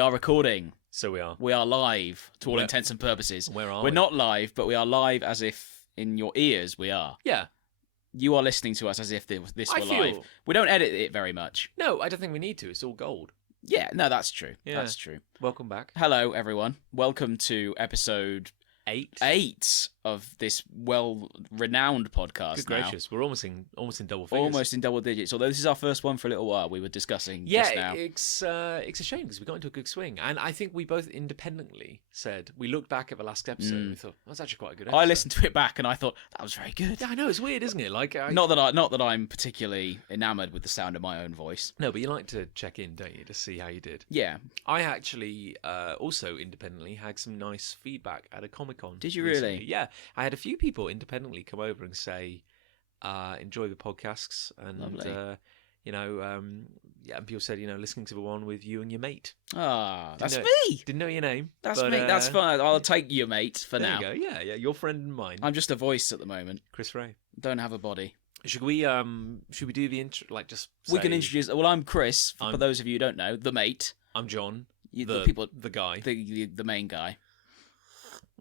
are recording. So we are. We are live to all intents and purposes. Where are We're we? not live, but we are live as if in your ears we are. Yeah. You are listening to us as if this were live. We don't edit it very much. No, I don't think we need to. It's all gold. Yeah, no, that's true. Yeah. That's true. Welcome back. Hello, everyone. Welcome to episode 8 of this well-renowned podcast. Good gracious, we're almost in double figures. Almost in double digits. Although this is our first one for a little while, we were discussing just now. It's a shame because we got into a good swing, and I think we both independently said we looked back at the last episode and we thought that's actually quite a good episode. I listened to it back and I thought that was very good. Yeah, I know, it's weird, isn't it? Like, not that I'm particularly enamoured with the sound of my own voice. No, but you like to check in, don't you, to see how you did? Yeah. I actually also independently had some nice feedback at a Comic-Con. Did you recently. really? Yeah, I had a few people independently come over and say, enjoy the podcasts, and Lovely. and people said, listening to the one with you and your mate. That's me. Didn't know your name. That's me. That's fine. I'll take you, mate, for now. There you go. Yeah, your friend and mine. I'm just a voice at the moment. Chris Ray. Don't have a body. Should we do the intro? Like, just say, we can introduce. Well, I'm Chris. For those of you who don't know, the mate. I'm John. The guy. The main guy.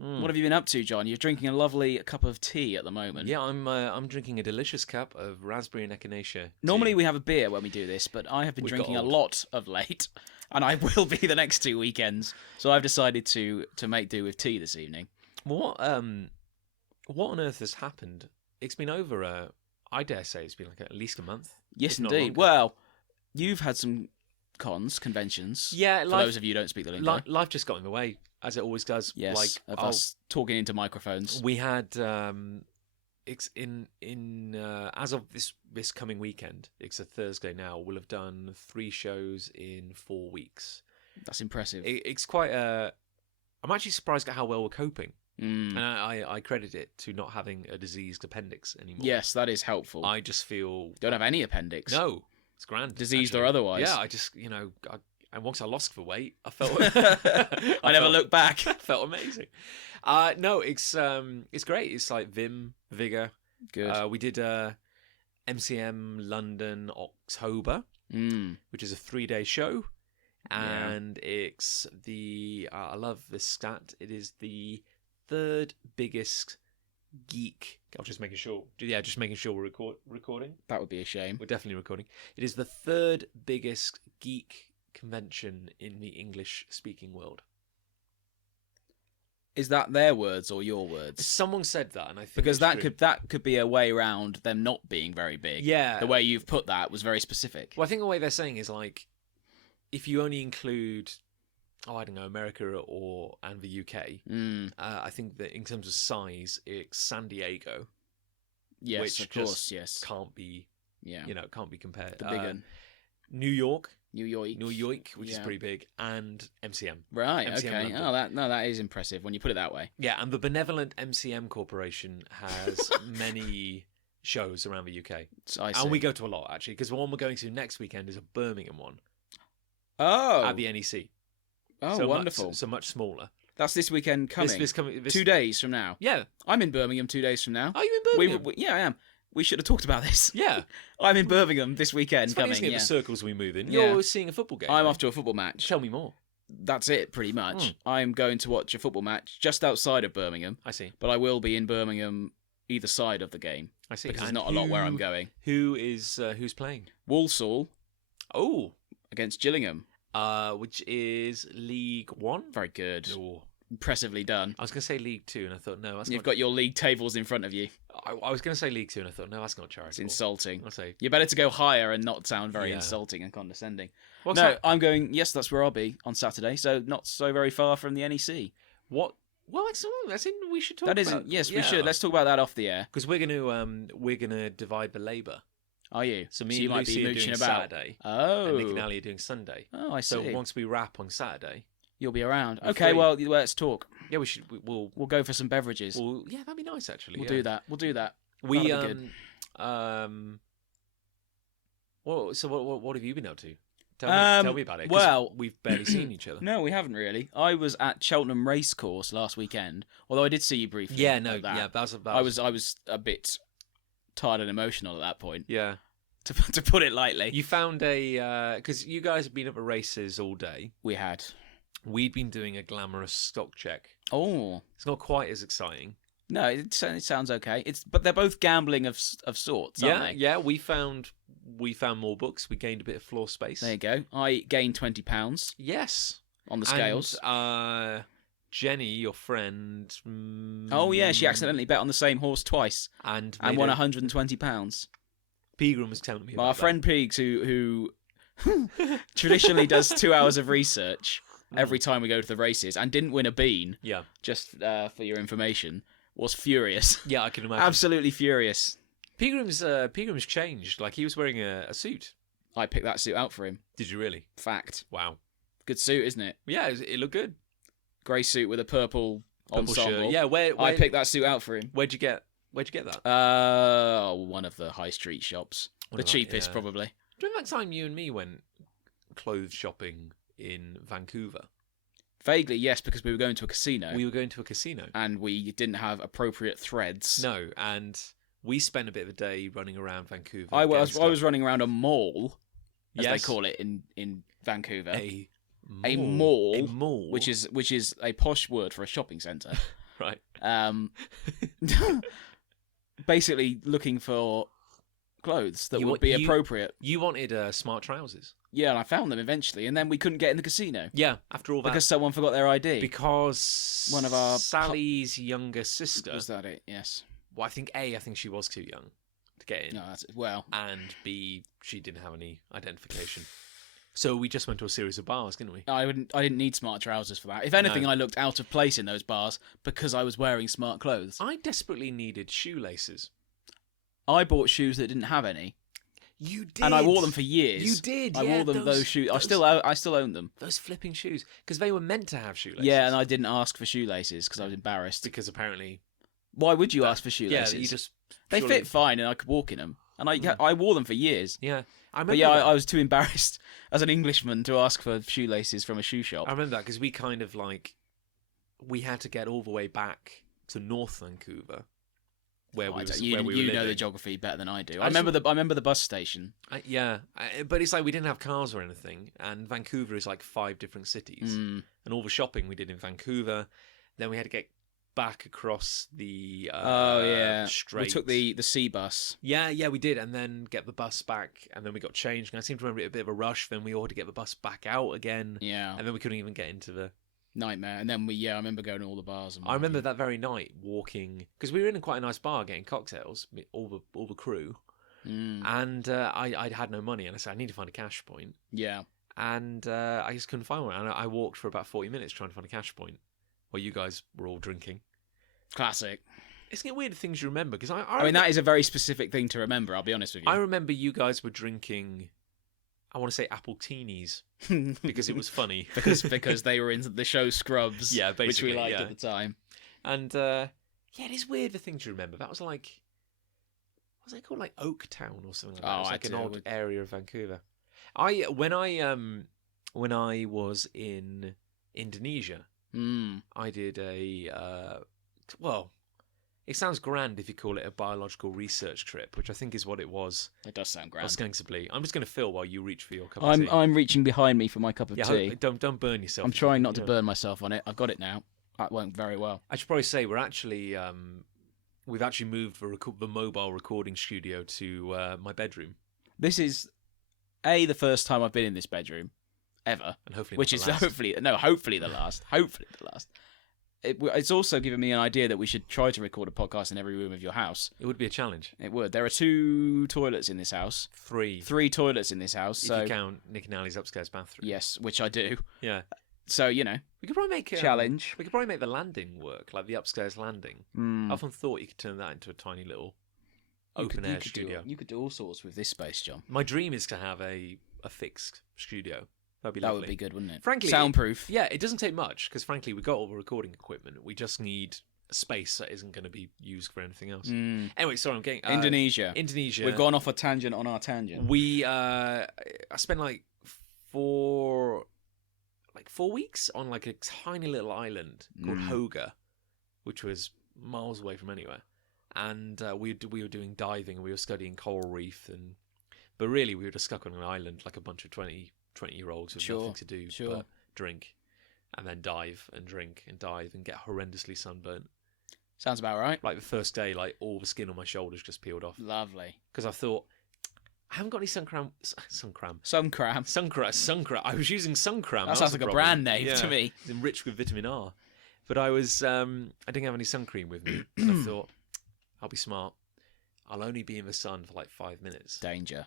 What have you been up to, John? You're drinking a lovely cup of tea at the moment. Yeah, I'm drinking a delicious cup of raspberry and echinacea tea. Normally we have a beer when we do this, but I have been drinking a lot of late, and I will be the next 2 weekends. So I've decided to make do with tea this evening. What on earth has happened? It's been over. I dare say it's been like at least a month. Yes, indeed. Well, you've had some conventions. Yeah, for those of you who don't speak the lingo. Life just got in the way, as it always does. Yes, like of us talking into microphones. We had it's in as of this coming weekend. It's a Thursday now. We'll have done 3 shows in 4 weeks. That's impressive. It's quite I'm actually surprised at how well we're coping. And I credit it to not having a diseased appendix anymore. Yes, that is helpful. I just feel don't have any appendix. No, it's grand. Diseased actually. Or otherwise. Yeah, I just and once I lost the weight, I felt I never looked back. I felt amazing. No, it's great. It's like Vim, Vigor. Good. We did MCM London October, which is a 3-day show, and it's I love this stat. It is the 3rd biggest geek. I was just making sure. Yeah, just making sure we're recording. That would be a shame. We're definitely recording. It is the 3rd biggest geek convention in the English-speaking world. Is that their words or your words? Someone said that, and I think because that true. could be a way around them not being very big. Yeah, the way you've put that was very specific. Well, I think the way they're saying is like, if you only include, I don't know, America and the UK, I think that in terms of size, it's San Diego. Yes, which of course, yes, can't be. Yeah, can't be compared. The big one. New York, which is pretty big, and MCM. Right. MCM okay. That is impressive when you put it that way. Yeah, and the benevolent MCM Corporation has many shows around the UK, and we go to a lot actually, because the one we're going to next weekend is a Birmingham one. Oh, at the NEC. Oh, so wonderful! So much smaller. That's this weekend coming. This 2 days from now. Yeah, I'm in Birmingham 2 days from now. Are you in Birmingham? Yeah, I am. We should have talked about this. Yeah. I'm in Birmingham this weekend. It's funny, isn't it, the circles we move in. You're seeing a football game. I'm off to a football match. Tell me more. That's it, pretty much. I'm going to watch a football match just outside of Birmingham. I see. But I will be in Birmingham either side of the game. I see. Because there's not a lot where I'm going. Who's playing? Walsall. Oh. Against Gillingham. Which is League One. Very good. Oh. Impressively done. I was going to say League 2, and I thought, no, that's You've got your league tables in front of you. I was going to say League 2, and I thought, no, that's not charitable. It's insulting. I'll say... You're better to go higher and not sound very insulting and condescending. What's that? I'm going, yes, that's where I'll be on Saturday, so not so very far from the NEC. What? Well, that's in. We should talk about. That isn't. Yes, we should. Let's talk about that off the air. Because we're gonna divide the labour. Are you? So me and might Lucy be are doing about Saturday. Oh. And Nick and Ali are doing Sunday. Oh, I see. So once we wrap on Saturday, you'll be around. Okay, well, let's talk. Yeah, we should. We'll go for some beverages. Yeah, that'd be nice actually. We'll do that. We So what have you been up to? Tell me about it. Well, we've barely seen each other. No, we haven't really. I was at Cheltenham Racecourse last weekend, although I did see you briefly. Yeah, no, yeah, that was I was a bit tired and emotional at that point. Yeah, to put it lightly. You found because you guys have been at the races all day. We had. we'd been doing a glamorous stock check. Oh. It's not quite as exciting. No, it sounds okay. But they're both gambling of sorts, aren't they? Yeah. We found more books. We gained a bit of floor space. There you go. I gained £20. Yes. On the scales. And, Jenny, your friend. Oh yeah, she accidentally bet on the same horse twice and won £120. Pegram was telling me about our friend Peegs, who traditionally does 2 hours of research every time we go to the races and didn't win a bean. Yeah. Just for your information, was furious. Yeah, I can imagine. Absolutely furious. Pegram's changed. Like, he was wearing a suit. I picked that suit out for him. Did you really? Fact. Wow. Good suit, isn't it? Yeah, it looked good. Grey suit with a purple ensemble. Shirt. Yeah, where I picked that suit out for him. Where'd you get that? One of the high street shops. The cheapest, probably. Do you remember that time you and me went clothes shopping in Vancouver? Vaguely, yes, because we were going to a casino. We were going to a casino. And we didn't have appropriate threads. No, and we spent a bit of a day running around Vancouver. I was running around a mall, as they call it in Vancouver. A mall, which is a posh word for a shopping centre. Right. Basically looking for clothes that would be appropriate. You wanted smart trousers. Yeah, and I found them eventually, and then we couldn't get in the casino. Yeah, after all that. Because someone forgot their ID. Because one of our Sally's younger sister. Was that it? Yes. Well, I think she was too young to get in. No, and B, she didn't have any identification. So we just went to a series of bars, didn't we? I didn't need smart trousers for that. If anything, I looked out of place in those bars because I was wearing smart clothes. I desperately needed shoelaces. I bought shoes that didn't have any. You did, and I wore them for years. You did. I wore them those shoes. I still own them. Those flipping shoes, because they were meant to have shoelaces. Yeah, and I didn't ask for shoelaces because I was embarrassed. Because apparently, why would you ask for shoelaces? Yeah, they fit fine, and I could walk in them. And I wore them for years. Yeah, I remember. But yeah, I was too embarrassed as an Englishman to ask for shoelaces from a shoe shop. I remember that because we kind of we had to get all the way back to North Vancouver. Where we you know the geography better than I do. I remember the bus station. But it's like we didn't have cars or anything, and Vancouver is like 5 different cities, and all the shopping we did in Vancouver. Then we had to get back across the strait. We took the sea bus. Yeah, we did, and then get the bus back, and then we got changed. And I seem to remember it a bit of a rush. Then we all had to get the bus back out again. Yeah, and then we couldn't even get into the nightmare. And then I remember going to all the bars. I remember that very night walking because we were in quite a nice bar getting cocktails, all the crew, and I had no money, and I said I need to find a cash point. Yeah, and I just couldn't find one, and I walked for about 40 minutes trying to find a cash point while you guys were all drinking. Classic. Isn't it weird things you remember? Because I mean, that is a very specific thing to remember. I'll be honest with you. I remember you guys were drinking. I want to say apple teenies because it was funny. because they were in the show Scrubs, yeah, basically, which we liked at the time. And it is weird the things you remember. That was like, what was it called, like Oaktown or something like that? It was like an odd area of Vancouver. When I was in Indonesia, I did it sounds grand if you call it a biological research trip, which I think is what it was. It does sound grand. Ostensibly. I'm just going to fill while you reach for your cup of tea. I'm reaching behind me for my cup of tea. Don't burn yourself. I'm trying not to burn myself on it. I've got it now. That went very well. I should probably say we've actually moved the mobile recording studio to my bedroom. This is the first time I've been in this bedroom ever, and hopefully hopefully the last. Hopefully the last. It's also given me an idea that we should try to record a podcast in every room of your house. It would be a challenge. It would. There are 2 toilets in this house. 3 toilets in this house. If you count Nick and Ali's upstairs bathroom. Yes, which I do. Yeah. So, we could probably make challenge. We could probably make the landing work, like the upstairs landing. I often thought you could turn that into a tiny little open-air studio. You could do all sorts with this space, John. My dream is to have a fixed studio. That'd be lovely. That would be good, wouldn't it? Frankly, soundproof. It doesn't take much because, frankly, we got all the recording equipment. We just need a space that isn't going to be used for anything else. Anyway, sorry, I'm getting Indonesia. We've gone off a tangent on our tangent. I spent like 4 weeks on like a tiny little island called Hoga, which was miles away from anywhere, and we were doing diving and we were studying coral reef, but really we were just stuck on an island like a bunch of 20-year-olds with nothing to do but drink. and then dive and drink and dive and get horrendously sunburnt. Sounds about right. Like the first day, like all the skin on my shoulders just peeled off. Lovely. Because I thought, I haven't got any sun cram. Sun cram. I was using sun cram. That sounds like a brand name to me. It's enriched with vitamin R. But I didn't have any sun cream with me. And I thought, I'll be smart. I'll only be in the sun for like 5 minutes. Danger.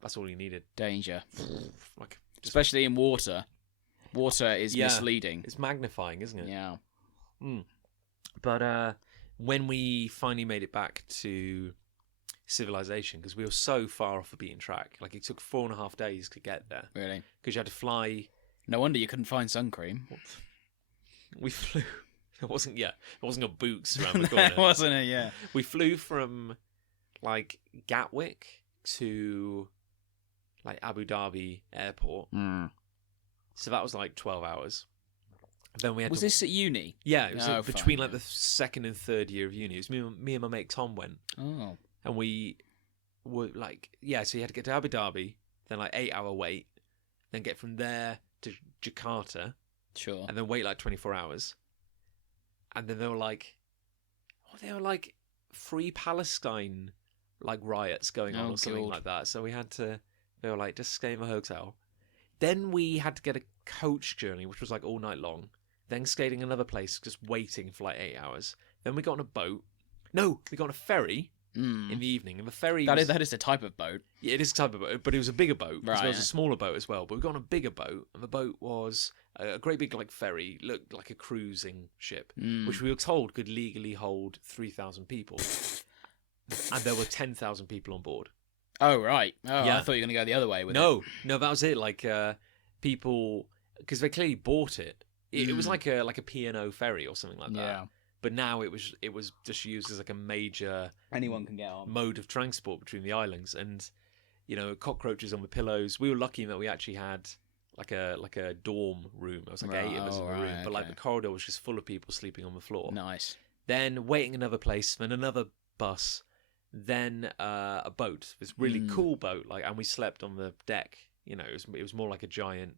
That's all you needed. Danger. Like, especially in water. Water is misleading. It's magnifying, isn't it? Yeah. But when we finally made it back to civilization, because we were so far off the beaten track, like it took 4.5 days to get there. Really? Because you had to fly. No wonder you couldn't find sun cream. We flew. It wasn't a Boots around the corner. Wasn't it? Yeah. We flew from like Gatwick to like Abu Dhabi airport. So that was like 12 hours. Then we had this at uni? Yeah, it was between like the second and third year of uni. It was me and my mate Tom went. Oh. And we were like, so you had to get to Abu Dhabi, then like 8-hour wait, then get from there to Jakarta. Sure. And then wait like 24 hours. And then they were like Free Palestine like riots going on or something like that. So they were like, just stay in the hotel. Then we had to get a coach journey, which was like all night long. Then skating another place, just waiting for like 8 hours. Then we got on a boat. No, we got on a ferry in the evening. And the ferry that is a type of boat. Yeah, it is a type of boat, but it was a bigger boat. Right, It was a smaller boat as well. But we got on a bigger boat, and the boat was a great big like ferry, looked like a cruising ship, which we were told could legally hold 3,000 people. And there were 10,000 people on board. Oh, right. Oh, yeah. I thought you were going to go the other way with it. No, that was it. Like, people... Because they clearly bought it. It was like a P&O ferry or something like that. Yeah. But now it was just used as like a major... Anyone can get on. ...mode of transport between the islands. And, cockroaches on the pillows. We were lucky in that we actually had like a dorm room. It was like 8 of us in the room. But like the corridor was just full of people sleeping on the floor. Nice. Then waiting another place, then another bus, then a boat. This really cool boat, and we slept on the deck. It was more like a giant.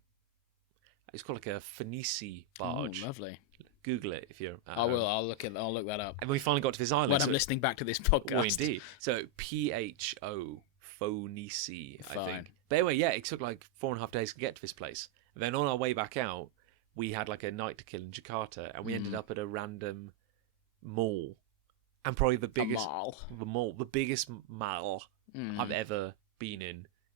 It's called like a Phoenici barge. Oh, lovely. Google it if you're. I will. I'll look that up. And we finally got to this island. When I'm listening back to this podcast. Oh, indeed. So PHO Phoenici, I think. But anyway, it took like 4.5 days to get to this place. And then on our way back out, we had like a night to kill in Jakarta, and we ended up at a random mall. And probably the biggest mall I've ever been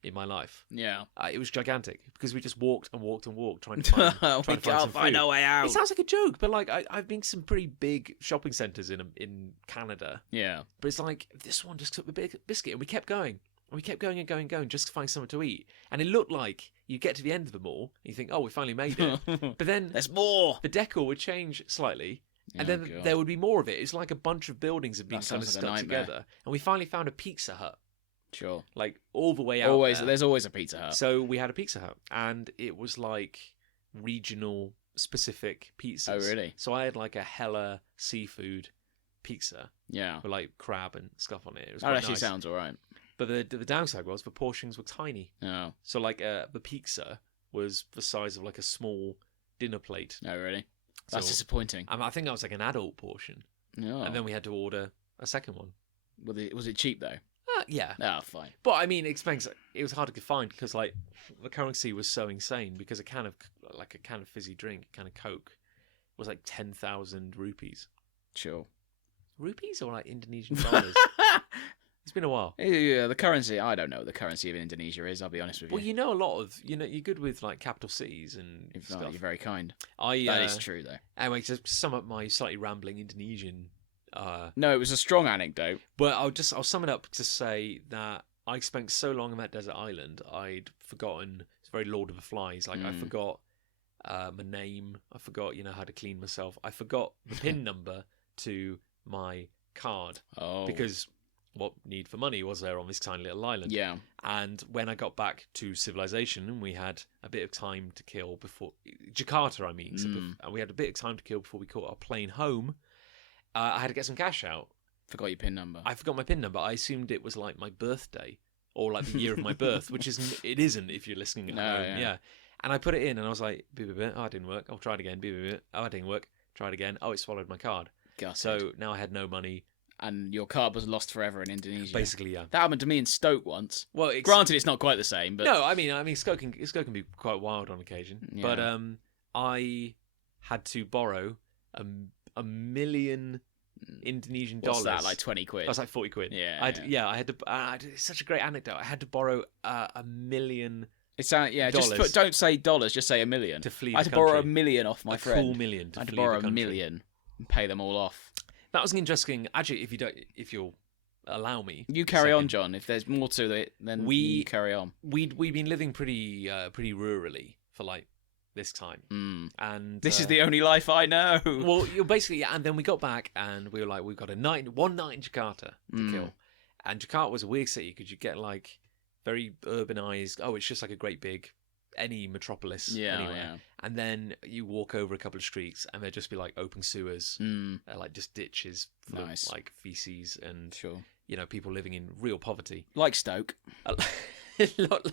in my life. Yeah, it was gigantic because we just walked and walked and walked trying to find. We can't find our way out. It sounds like a joke, but like I've been to some pretty big shopping centres in Canada. Yeah, but it's like this one just took the big biscuit, and we kept going. And we kept going and going and going just to find something to eat. And it looked like you get to the end of the mall and you think, oh, we finally made it. But then there's more. The decor would change slightly. And then there would be more of it. It's like a bunch of buildings have been kind of stuck together. And we finally found a Pizza Hut. Sure. Like all the way out there. There's always a Pizza Hut. So we had a Pizza Hut. And it was like regional specific pizzas. Oh, really? So I had like a hella seafood pizza. Yeah. With like crab and stuff on it. It was that actually sounds all right. But the downside was the portions were tiny. Oh. So like the pizza was the size of like a small dinner plate. Oh, really? That's disappointing. I think that was like an adult portion. Oh. And then we had to order a second one. Was it cheap though? Yeah. Oh, fine. But I mean, it was hard to find because like the currency was so insane because a can of fizzy drink, a can of Coke, was like 10,000 rupees. Sure. Rupees or like Indonesian dollars? It's been a while. Yeah, the currency. I don't know what the currency of Indonesia is. I'll be honest with you. Well, you know a lot of. You're good with like capital cities and stuff. You're very kind. That is true, though. Anyway, to sum up my slightly rambling Indonesian. No, it was a strong anecdote. But I'll sum it up to say that I spent so long on that desert island, I'd forgotten. It's very Lord of the Flies. Like I forgot my name. I forgot how to clean myself. I forgot the PIN number to my card. Oh, because. What need for money was there on this tiny little island? Yeah. And when I got back to civilization and we had a bit of time to kill before... Jakarta, I mean. So we had a bit of time to kill before we caught our plane home. I had to get some cash out. Forgot your PIN number. I forgot my PIN number. I assumed it was like my birthday or like the year of my birth, which it isn't if you're listening at home. Yeah. And I put it in, and I was like, beep, beep, beep. Oh, it didn't work. I'll try it again. Beep, beep, beep. Oh, it didn't work. Try it again. Oh, it swallowed my card. Gutted. So now I had no money. And your card was lost forever in Indonesia. Basically, yeah. That happened to me in Stoke once. Well, granted, it's not quite the same, but no, I mean, Stoke can be quite wild on occasion. Yeah. But I had to borrow a million Indonesian dollars. What's that, like 20 quid? That's like 40 quid. Yeah. I had to. It's such a great anecdote. I had to borrow a million. Just don't say dollars. Just say a million. To flee. I had to borrow a million off my friend. Cool million. I had to borrow a million and pay them all off. That was an interesting. Actually, if you'll allow me, you carry on, John. If there's more to it, then you carry on. We've been living pretty rurally for like this time, and this is the only life I know. Well, you're basically, and then we got back, and we were like, we've got one night in Jakarta to kill, and Jakarta was a weird city because you get like very urbanized. Oh, it's just like a great big. Any metropolis anywhere. Yeah. And then you walk over a couple of streets and there'd just be like open sewers, like just ditches full of like feces and people living in real poverty, like Stoke. a lot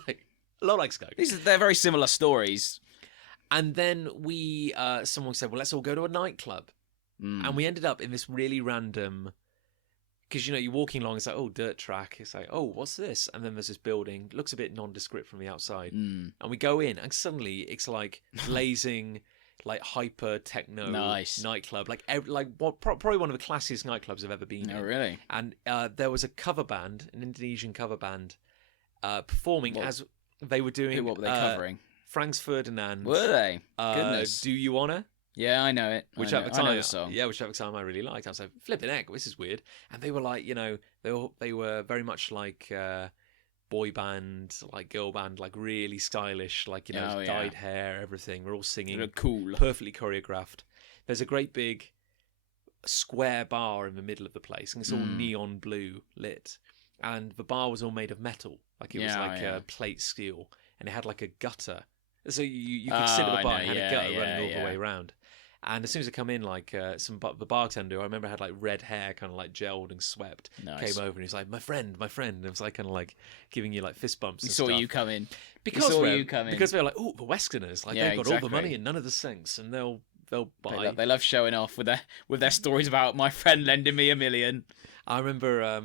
like Stoke. They're very similar stories. And then we someone said, well, let's all go to a nightclub, and we ended up in this really random. Because, you're walking along, it's like, oh, dirt track. It's like, oh, what's this? And then there's this building. Looks a bit nondescript from the outside. And we go in, and suddenly it's like blazing, like hyper techno nightclub. Probably one of the classiest nightclubs I've ever been in. Oh, really? And there was a cover band, an Indonesian cover band, performing as they were doing. What were they covering? Franz Ferdinand. Were they? Goodness. Do You Wanna? Yeah, I know it. Which at the time I really liked. I was like, flipping heck, this is weird. And they were like, they were very much like boy band, like girl band, like really stylish, like dyed hair, everything. We're all singing. They're cool, perfectly choreographed. There's a great big square bar in the middle of the place, and it's all neon blue lit. And the bar was all made of metal, like it was like plate steel, and it had like a gutter. So you could sit at the bar and had a gutter running all the way around. And as soon as I come in, like the bartender, I remember had like red hair, kind of like gelled and swept. Nice. Came over and he's like, my friend. And it was like kind of like giving you like fist bumps. He saw you come in. Because they're like, oh, the Westerners, like they've got all the money and none of the sense, and they'll buy. They love showing off with their stories about my friend lending me $1 million. I remember.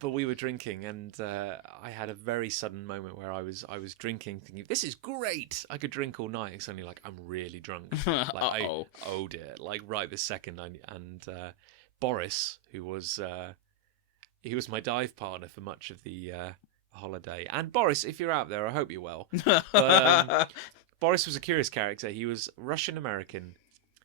But we were drinking, and I had a very sudden moment where I was drinking, thinking, "This is great! I could drink all night." It's only like I'm really drunk. Like, oh dear! Like right this second, and Boris, who was he was my dive partner for much of the holiday. And Boris, if you're out there, I hope you're well. But, Boris was a curious character. He was Russian American.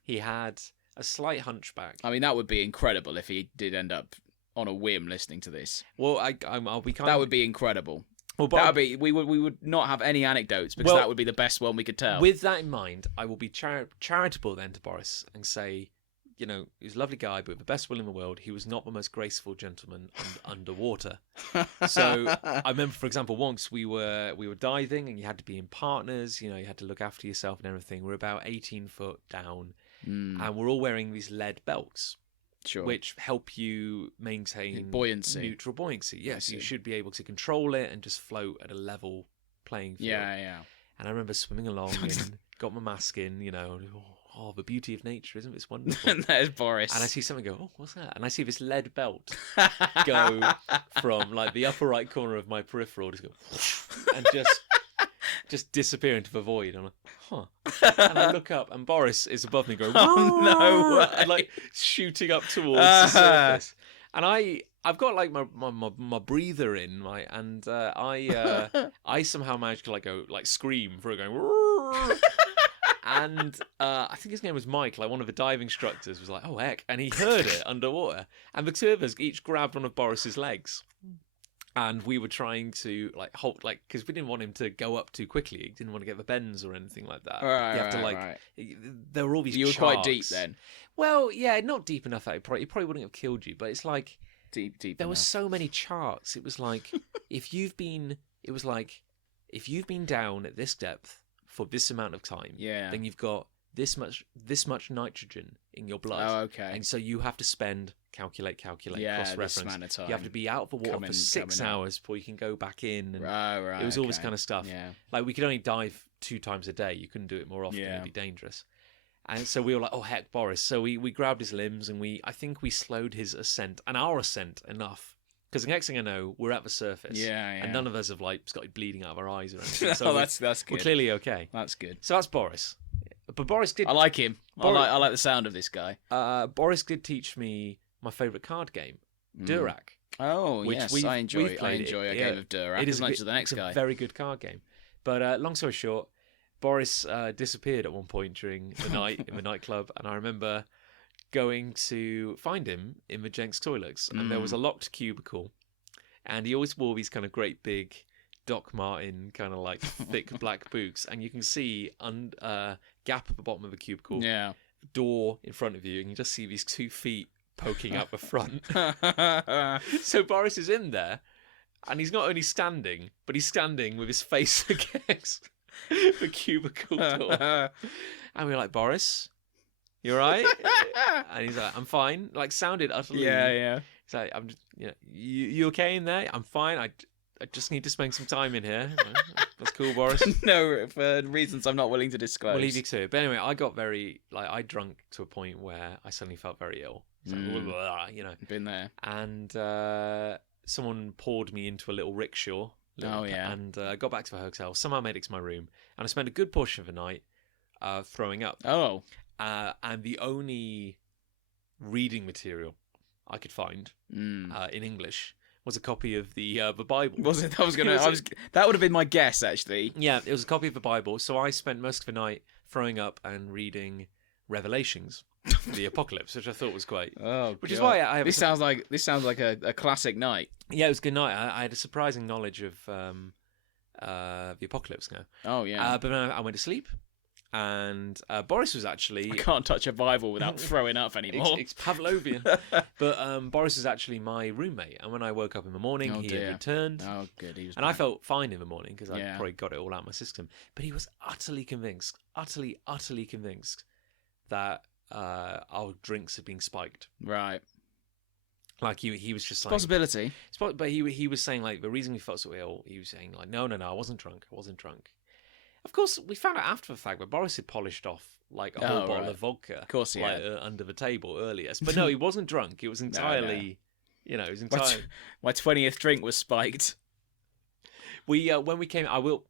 He had a slight hunchback. I mean, that would be incredible if he did end up on a whim listening to this. Well, I'll be kind that would be incredible. Well, that would be we would not have any anecdotes because that would be the best one we could tell. With that in mind, I will be charitable then to Boris and say, he was a lovely guy, but with the best will in the world, he was not the most graceful gentleman underwater. So I remember, for example, once we were diving and you had to be in partners. You had to look after yourself and everything. We're about 18 foot down, and we're all wearing these lead belts. Sure. Which help you maintain neutral buoyancy. Yes, you should be able to control it and just float at a level playing field. Yeah. And I remember swimming along and got my mask in, the beauty of nature, isn't it wonderful? And there's Boris. And I see something go, oh, what's that? And I see this lead belt go from like the upper right corner of my peripheral, just go, and just disappear into the void. I'm like, huh. And I look up, and Boris is above me going, oh, no. And like shooting up towards the surface. And I've got like my breather in, and I somehow managed to like go, like scream for it going, and I think his name was Mike, like one of the diving instructors was like, oh heck, and he heard it underwater. And the two of us each grabbed one of Boris's legs. And we were trying to like hold, like, because we didn't want him to go up too quickly. He didn't want to get the bends or anything like that. Right. There were all these. You were sharks. Quite deep then. Well, yeah, not deep enough that it probably wouldn't have killed you, but it's like deep. There were so many sharks. It was like if you've been down at this depth for this amount of time, then you've got this much nitrogen in your blood. Oh, okay. And so you have to calculate, cross-reference. Amount of time. You have to be out of the water for 6 hours before you can go back in. And right. It was all this kind of stuff. Yeah. Like we could only dive 2 times a day. You couldn't do it more often. It'd be dangerous. And so we were like, oh, heck, Boris. So we grabbed his limbs and I think we slowed his ascent and our ascent enough. Because the next thing I know, we're at the surface. And none of us have like started bleeding out of our eyes or anything. So that's good. We're clearly okay. That's good. So that's Boris. But Boris did... I like him. I like the sound of this guy. Boris did teach me my favourite card game, Durak. Oh, yes. I enjoy a game of Durak as much as the next guy. It's a very good card game. But long story short, Boris disappeared at one point during the night in the nightclub, and I remember going to find him in the Jenks toilets, and there was a locked cubicle, and he always wore these kind of great big Doc Martin kind of like thick black boots, and you can see gap at the bottom of the cubicle, door in front of you, and you just see these 2 feet poking out the front. So Boris is in there, and he's not only standing, but he's standing with his face against the cubicle door. And we're like, Boris, you all right? And he's like, I'm fine. Like, sounded utterly... Yeah. He's like, I'm just, you okay in there? I'm fine. I just need to spend some time in here. That's cool, Boris. No, for reasons I'm not willing to disclose. We'll leave you to it. But anyway, I got very... I drunk to a point where I suddenly felt very ill. It's like, blah, Been there. And someone poured me into a little rickshaw. And I got back to the hotel. Somehow made it to my room. And I spent a good portion of the night throwing up. Oh. And the only reading material I could find in English was a copy of the Bible. Was it? That would have been my guess, actually. Yeah, it was a copy of the Bible. So I spent most of the night throwing up and reading Revelations, the Apocalypse, which I thought was great. Oh, which is why I have. This sounds like a classic night. Yeah, it was a good night. I had a surprising knowledge of the Apocalypse now. Oh yeah. But then I went to sleep. And Boris was actually... I can't touch a Bible without throwing up anymore. It's Pavlovian. But Boris was actually my roommate. And when I woke up in the morning, he had returned. Oh, good. He was and back. I felt fine in the morning because I probably got it all out of my system. But he was utterly convinced that our drinks had been spiked. Right. Like he was just like... Possibility. But he was saying like the reason we felt so ill, he was saying like, no, I wasn't drunk. Of course, we found out after the fact that Boris had polished off like a whole bottle of vodka. Of course, he had. Under the table earlier. But no, he wasn't drunk. It was entirely, it was entirely. My 20th drink was spiked. When we came, I will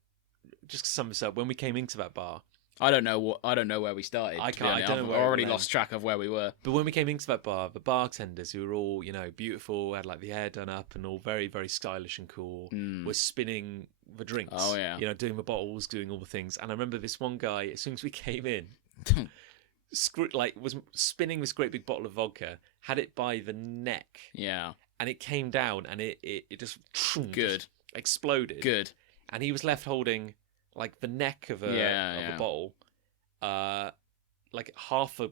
just sum this up. When we came into that bar, I don't know where we started. I don't know. I already lost track of where we were. But when we came into that bar, the bartenders, who were all beautiful, had like the hair done up and all very very stylish and cool, were spinning the drinks. Oh yeah. Doing the bottles, doing all the things. And I remember this one guy, as soon as we came in, was spinning this great big bottle of vodka, had it by the neck. Yeah. And it came down and it just good. Just exploded. Good. And he was left holding like the neck of a bottle, like half a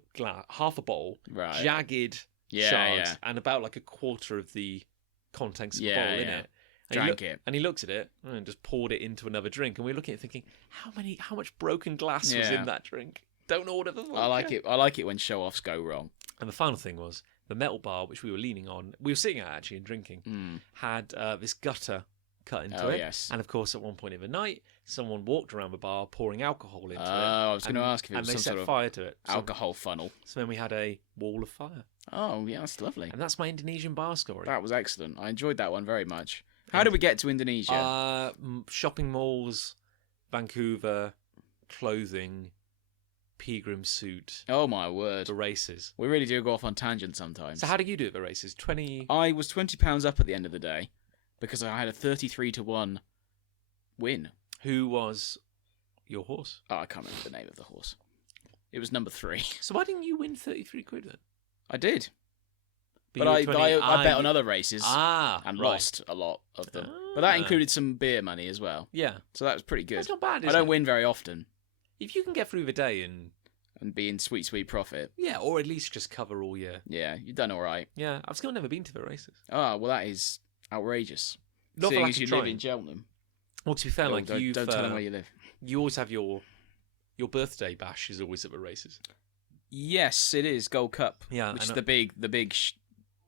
bottle, right. Jagged shards, and about like a quarter of the contents of the bottle in it. And he looked at it and just poured it into another drink. And we were looking at it thinking, how much broken glass was in that drink? Don't order the vodka. I like it when show-offs go wrong. And the final thing was the metal bar, which we were leaning on, we were sitting at actually and drinking, had this gutter cut into it. Yes. And of course, at one point in the night, someone walked around the bar pouring alcohol into it. I was going to ask if it was some sort of fire to it. Alcohol funnel. So then we had a wall of fire. Oh, yeah, that's lovely. And that's my Indonesian bar story. That was excellent. I enjoyed that one very much. How did we get to Indonesia? Shopping malls, Vancouver, clothing, pilgrim suit. Oh my word. The races. We really do go off on tangents sometimes. So how did you do at the races? I was £20 up at the end of the day because I had a 33-1 win. Who was your horse? Oh, I can't remember the name of the horse. It was number 3. So why didn't you win 33 quid then? I did. But I bet on other races and lost a lot of them. But that included some beer money as well. Yeah. So that was pretty good. That's not bad, I don't win very often. If you can get through the day and be in sweet profit. Yeah, or at least just cover all year. Yeah, you've done all right. Yeah, I've still never been to the races. Oh, well, that is outrageous. Not seeing as you live in Cheltenham. Well, to be fair, don't tell them where you live. You always have your birthday bash is always at the races. Yes, it is Gold Cup. Yeah, which is the big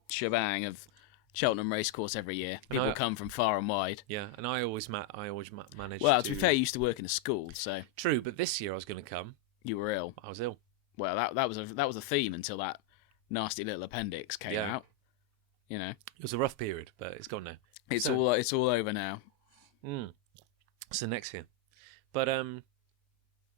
shebang of Cheltenham Racecourse every year. People come from far and wide. Yeah, and I always managed. Well, to be fair, you used to work in a school, so true. But this year I was going to come. You were ill. I was ill. Well, that was a theme until that nasty little appendix came out. You know, it was a rough period, but it's gone now. It's all over now. So next year, but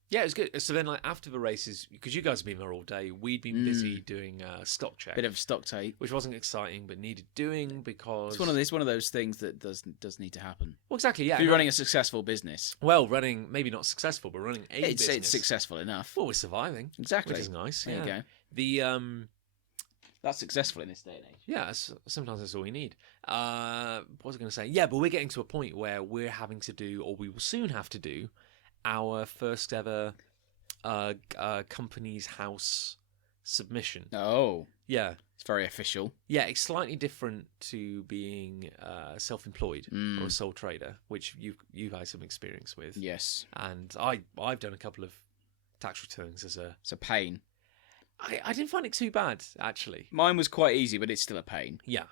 yeah, it was good. So then, like after the races, because you guys have been there all day, we'd been busy doing stock check. Bit of stock take, which wasn't exciting, but needed doing because it's one of those things that does need to happen. Well, exactly. Yeah, if you're running a successful business. Well, running maybe not successful, but running a business. It's successful enough. Well, we're surviving. Exactly, which is nice. There you go. The That's successful in this day and age. Yeah, sometimes that's all we need. What was I going to say? Yeah, but we're getting to a point where we're having to do, or we will soon have to do, our first ever company's house submission. Oh. Yeah. It's very official. Yeah, it's slightly different to being self-employed or a sole trader, which you've had some experience with. Yes. And I've done a couple of tax returns as a... It's a pain. I didn't find it too bad, actually. Mine was quite easy, but it's still a pain. Yeah.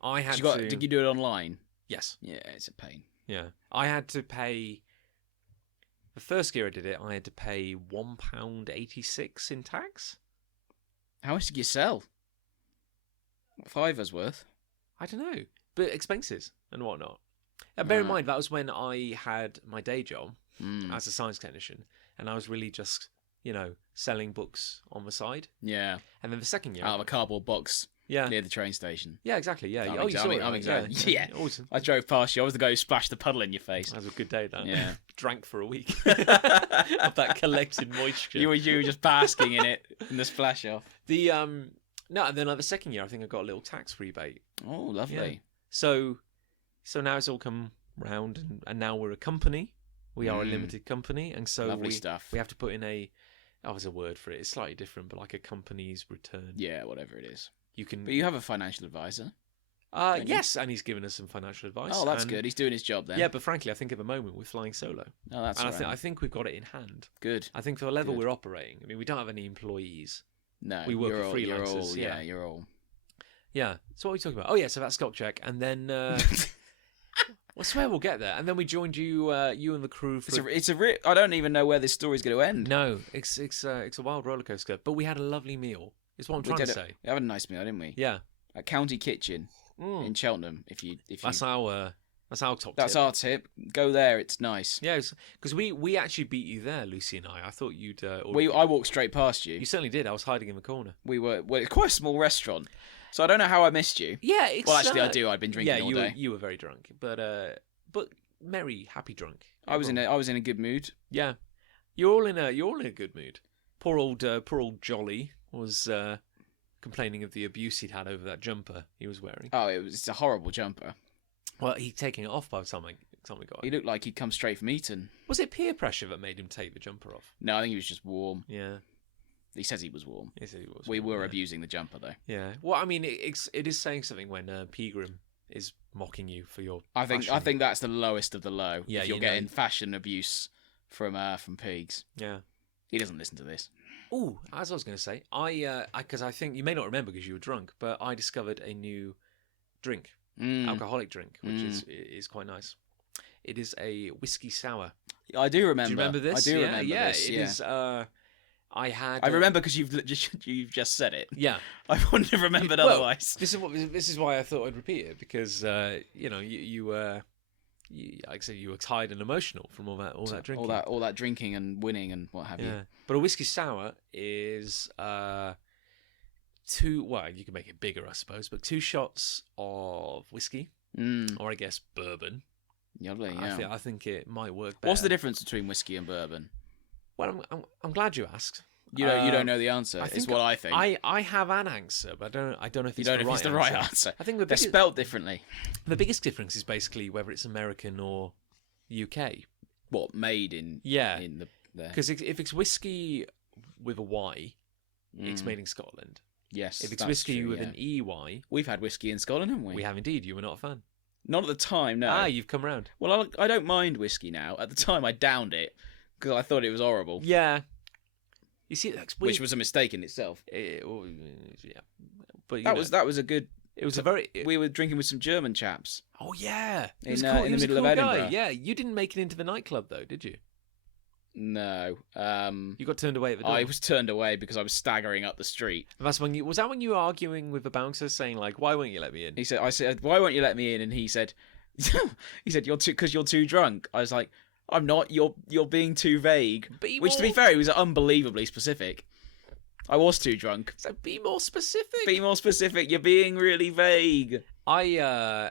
I had Did you do it online? Yes. Yeah, it's a pain. Yeah. I had to pay... The first year I did it, I had to pay £1.86 in tax. How much did you sell? $5's worth. I don't know. But expenses and whatnot. And bear in mind, that was when I had my day job as a science technician. And I was really just, selling books on the side. Yeah. And then the second year... Out of a cardboard box. Yeah. Near the train station. Yeah, exactly. Yeah. I'm exactly. Yeah. I drove past you. I was the guy who splashed the puddle in your face. That was a good day, that. Yeah. Drank for a week of that collected moisture. You were just basking in it, in the splash off. And then the second year, I think I got a little tax rebate. Oh, lovely. Yeah. So now it's all come round, and now we're a company. We are a limited company, and so lovely stuff. We have to put in there's a word for it. It's slightly different, but like a company's return. Yeah, whatever it is. But you have a financial advisor. Yes, and he's given us some financial advice. Oh, that's good. He's doing his job then. Yeah, but frankly, I think at the moment we're flying solo. Oh, that's and right. I think we've got it in hand. Good. I think for the level we're operating, we don't have any employees. No, we work with freelancers. You're all. Yeah. So what are we talking about? Oh, yeah. So that's stock check, and then I swear we'll get there. And then we joined you and the crew. I don't even know where this story's going to end. No, it's a wild roller coaster. But we had a lovely meal. Is what I'm trying to say. We had a nice meal, didn't we? Yeah. At County Kitchen in Cheltenham. That's our top. That's our tip. Go there. It's nice. Yeah, because we actually beat you there, Lucy and I. I thought you'd. I walked straight past you. You certainly did. I was hiding in the corner. We're quite a small restaurant, so I don't know how I missed you. Yeah, actually, I do. I'd been drinking all day. You were very drunk, but merry, happy drunk. I was in a good mood. Yeah, you're all in a good mood. Poor old Jolly was complaining of the abuse he'd had over that jumper he was wearing. Oh, it's a horrible jumper. Well, he'd taken it off by the time we got it. He looked like he'd come straight from Eton. Was it peer pressure that made him take the jumper off? No, I think he was just warm. Yeah. He says he was warm. He said he was. We were abusing the jumper, though. Yeah. Well, I mean, it is saying something when Pegram is mocking you for your. I think that's the lowest of the low. Yeah, if you're getting fashion abuse from Peegs. Yeah. He doesn't listen to this. Oh, as I was going to say, because I think you may not remember because you were drunk, but I discovered a new drink, alcoholic drink, which is quite nice. It is a whiskey sour. I do remember. Do you remember this? I do remember this. It is. I remember because you've just said it. Yeah, I wouldn't have remembered otherwise. This is why I thought I'd repeat it because you were tired and emotional from all that drinking, all that drinking and winning and what have you. But a whiskey sour is two. Well, you can make it bigger, I suppose, but 2 shots of whiskey, or I guess bourbon. Lovely. Yeah. I think it might work better. What's the difference between whiskey and bourbon? Well, I'm glad you asked. You don't know the answer. Is what I think. I have an answer, but I don't know if it's the right answer. I think they're spelled differently. The biggest difference is basically whether it's American or UK. What made in? Yeah, in the because if it's whiskey with a Y, it's made in Scotland. Yes. If it's whiskey with an EY, we've had whiskey in Scotland, haven't we? We have indeed. You were not a fan. Not at the time. No. You've come round. Well, I don't mind whiskey now. At the time, I downed it because I thought it was horrible. Yeah. You see, which was a mistake in itself. Yeah, but that was a good. It was a very. We were drinking with some German chaps. Oh yeah, In the middle of Edinburgh. Guy. Yeah, you didn't make it into the nightclub though, did you? No. You got turned away at the door. I was turned away because I was staggering up the street. And that's when was that when you were arguing with the bouncer, saying like, "Why won't you let me in?" I said, "Why won't you let me in?" And he said, because you're too drunk. I was like, "I'm not. You're being too vague." Which, to be fair, he was unbelievably specific. I was too drunk. So be more specific. Be more specific. You're being really vague. I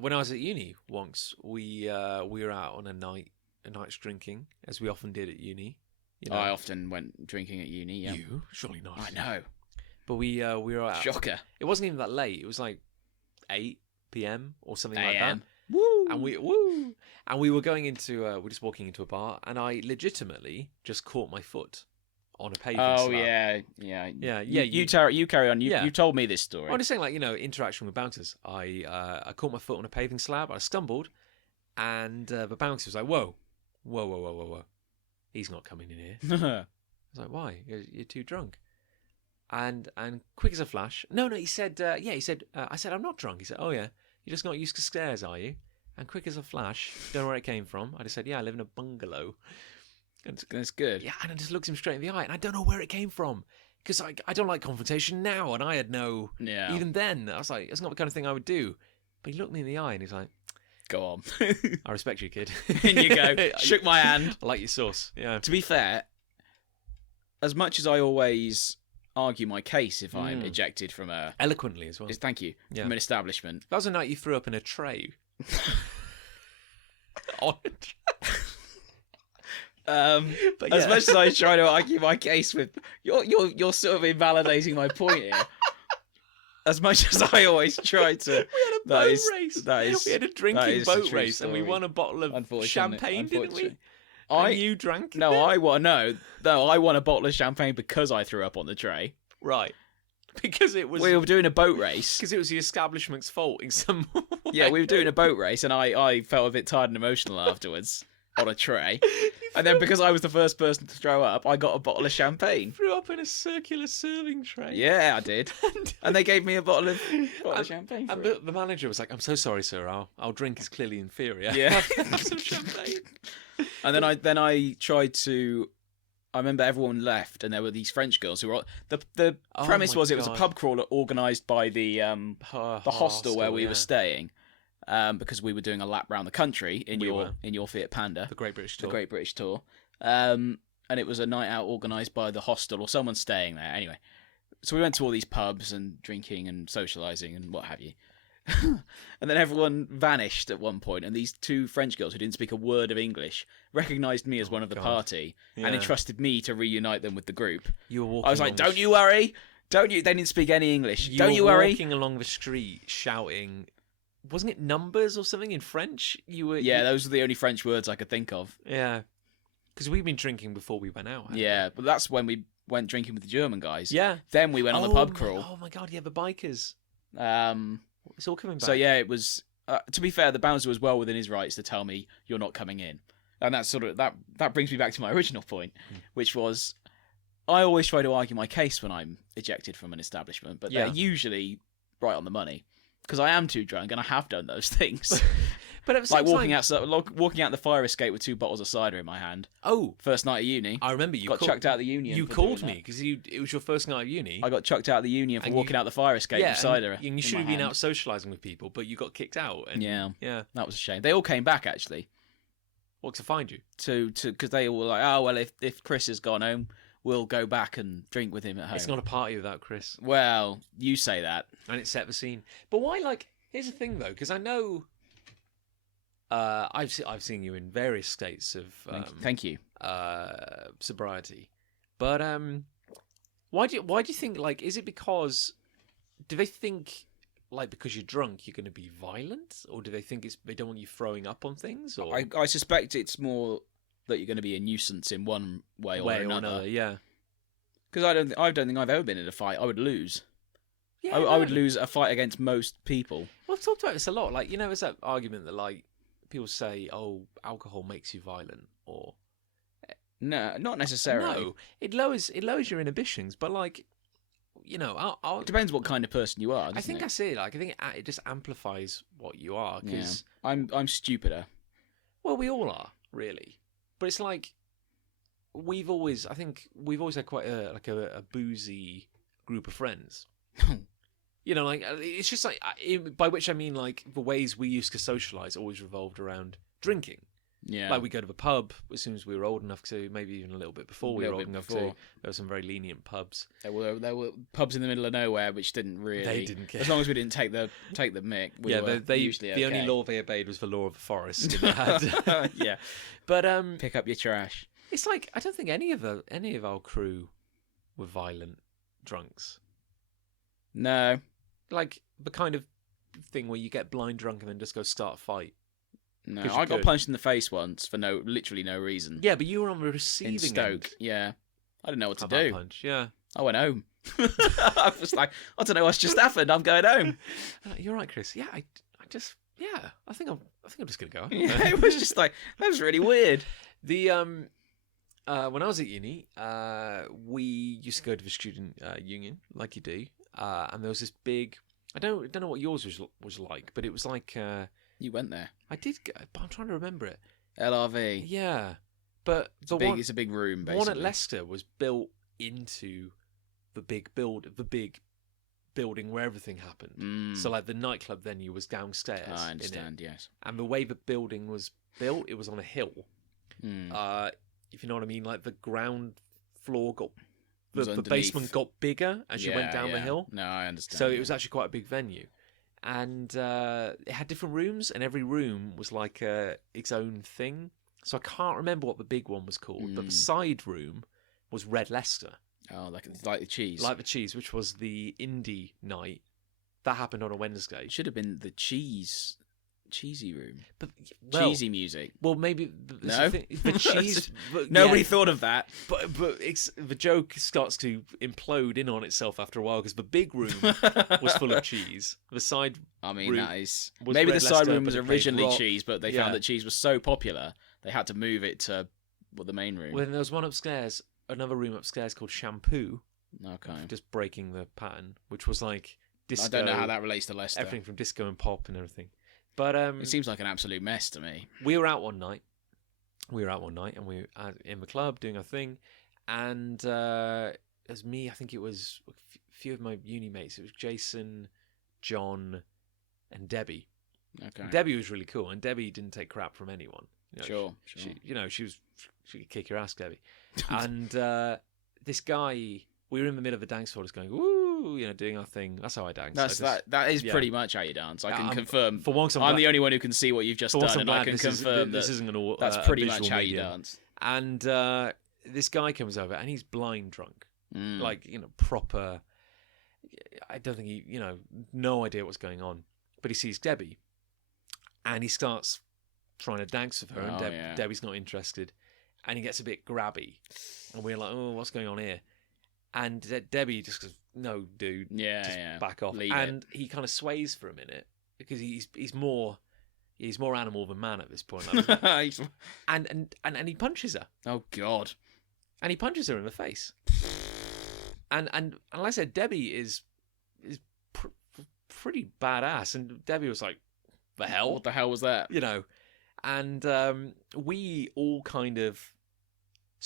when I was at uni once, we were out on a night's drinking, as we often did at uni. You know? I often went drinking at uni. Yeah. You? Surely not. I know. But we were out. Shocker. It wasn't even that late. It was like 8 p.m. or something like that. Woo! And we were going into we're just walking into a bar, and I legitimately just caught my foot on a paving slab. Yeah. You carry on. You told me this story. I'm just saying, like, interaction with bouncers. I caught my foot on a paving slab. I stumbled, and the bouncer was like, "Whoa. He's not coming in here." I was like, "Why? You're too drunk." And quick as a flash. No, he said, he said, I said, "I'm not drunk." He said, "Oh yeah, you're just not used to stairs, are you?" And quick as a flash, don't know where it came from. I just said, "Yeah, I live in a bungalow." And that's good. Yeah, and I just looked him straight in the eye, and I don't know where it came from. Because I don't like confrontation now, and I had no... Yeah. Even then, I was like, it's not the kind of thing I would do. But he looked me in the eye, and he's like... Go on. I respect you, kid. In you go. Shook my hand. I like your sauce. Yeah. To be fair, as much as I always argue my case if I'm ejected from a... Eloquently as well. Thank you. Yeah. From an establishment. That was the night you threw up in a tray. On a tray. But as much as I try to argue my case with you're sort of invalidating my point here. As much as I always try to, we had a boat race. We had a drinking boat race, story. And we won a bottle of champagne, didn't we? And you drank. No, I won a bottle of champagne because I threw up on the tray. Right. Because it was we were doing a boat race. Because it was the establishment's fault in some way. Yeah, we were doing a boat race, and I felt a bit tired and emotional afterwards. On a tray, and then because I was the first person to throw up, I got a bottle of champagne. Threw up in a circular serving tray. Yeah, I did, and they gave me a bottle of champagne. And the manager was like, "I'm so sorry, sir. Our drink is clearly inferior. Yeah, have some champagne." And then I tried to. I remember everyone left, and there were these French girls who were. The premise was it was a pub crawler organised by the hostel where we were staying. Because we were doing a lap around the country in your Fiat Panda, the Great British Tour, and it was a night out organised by the hostel or someone staying there. Anyway, so we went to all these pubs and drinking and socialising and what have you, and then everyone vanished at one point, and these two French girls who didn't speak a word of English recognised me as one of the party and entrusted me to reunite them with the group. You were walking. I was like, "Don't you worry, don't you?" They didn't speak any English. Don't you worry. Walking along the street shouting. Wasn't it numbers or something in French? Those were the only French words I could think of. Yeah. Because we'd been drinking before we went out. Yeah, but that's when we went drinking with the German guys. Yeah. Then we went on the pub crawl. Oh my god, yeah, the bikers. It's all coming back. So yeah, it was... to be fair, the bouncer was well within his rights to tell me, you're not coming in. And that's sort of... That brings me back to my original point, which was... I always try to argue my case when I'm ejected from an establishment, but they're usually right on the money. Because I am too drunk, and I have done those things. But at the same time... walking out the fire escape with 2 bottles of cider in my hand. Oh. First night of uni. I remember you got chucked out of the union. You called me, because it was your first night of uni. I got chucked out of the union for walking out the fire escape with cider and you should have been out socialising with people, but you got kicked out. And, yeah. That was a shame. They all came back, actually. What, to find you? Because they all were like, oh, well, if Chris has gone home, we'll go back and drink with him at home. It's not a party without Chris. Well, you say that. And it set the scene. But why, here's the thing, though, because I know I've seen you in various states of thank you sobriety, but why do you think, is it because do they think because you're drunk you're going to be violent, or do they think they don't want you throwing up on things? Or I suspect it's more that you're going to be a nuisance in one way or another. Yeah, because I don't think I've ever been in a fight I would lose. Yeah, I would lose a fight against most people. Well, I've talked about this a lot. There's that argument that people say, "Oh, alcohol makes you violent," or no, not necessarily. No, it lowers your inhibitions. But I'll It depends what kind of person you are. I think it? that's it. Like, I think it just amplifies what you are. Because I'm stupider. well, we all are really, but it's like we've always had quite a boozy group of friends. Like it's just like by which I mean like the ways we used to socialise always revolved around drinking. Yeah. Like we go to the pub as soon as we were old enough to, maybe even a little bit before we were old enough to. There were some very lenient pubs. There were pubs in the middle of nowhere which didn't really. They didn't care. As long as we didn't take the mick. They usually okay. the only law they obeyed was the law of the forest. Yeah. But pick up your trash. it's like I don't think any of our crew were violent drunks. No. Like the kind of thing where you get blind drunk and then just go start a fight. No, I got punched in the face once for literally no reason. Yeah, but you were on the receiving in Stoke. end. Yeah, I didn't know what to That do. punch, yeah. I went home. I was like, I don't know what's just happened. I'm going home. You're right, Chris. Yeah, I think I'm just gonna go. Yeah, it was just like that was really weird. The when I was at uni, we used to go to the student union, like you do, and there was this big. I don't know what yours was like, but it was like. You went there. I did go, but I'm trying to remember it. LRV. Yeah, but It's a big room. Basically, one at Leicester was built into the big building where everything happened. So like the nightclub venue was downstairs. I understand. Yes. And the way the building was built, it was on a hill. If you know what I mean, like the ground floor got the basement got bigger as you went down the hill. No, I understand. So it was actually quite a big venue. And it had different rooms, and every room was like its own thing. So I can't remember what the big one was called, but the side room was Red Leicester. Oh, like the cheese. Like the cheese, which was the indie night. That happened on a Wednesday. It should have been the cheesy room. But cheesy music. Well, maybe no. The cheese. Nobody thought of that. But the joke starts to implode in on itself after a while because the big room was full of cheese. The side. I mean, room that is was maybe Red the side Leicester, room was but it played originally rock. cheese, but they found that cheese was so popular they had to move it to the main room. Well, then there was one upstairs, another room upstairs called Shampoo. Okay. Just breaking the pattern, which was like disco. I don't know how that relates to Leicester. Everything from disco and pop and everything. But it seems like an absolute mess to me. We were out one night. And we were in the club doing our thing. And it was me, I think it was a few of my uni mates. It was Jason, John, and Debbie. Okay. Debbie was really cool, and Debbie didn't take crap from anyone. Sure. She could kick your ass, Debbie. And this guy, we were in the middle of a dance floor just going, woo, doing our thing. That's how I dance. That is pretty much how you dance. I can confirm. For once, I'm the only one who can see what you've just done, and I can confirm this isn't that's pretty much how medium. you dance. And this guy comes over, and he's blind drunk. Like, proper. I don't think he, no idea what's going on. But he sees Debbie, and he starts trying to dance with her, and Debbie's not interested. And he gets a bit grabby, and we're like, "Oh, what's going on here?" And Debbie just goes, "No, dude, just back off." And he kind of sways for a minute because he's more animal than man at this point. And he punches her. Oh God! And he punches her in the face. And like I said, Debbie is pretty badass, and Debbie was like, "The hell? What the hell was that?" And we all kind of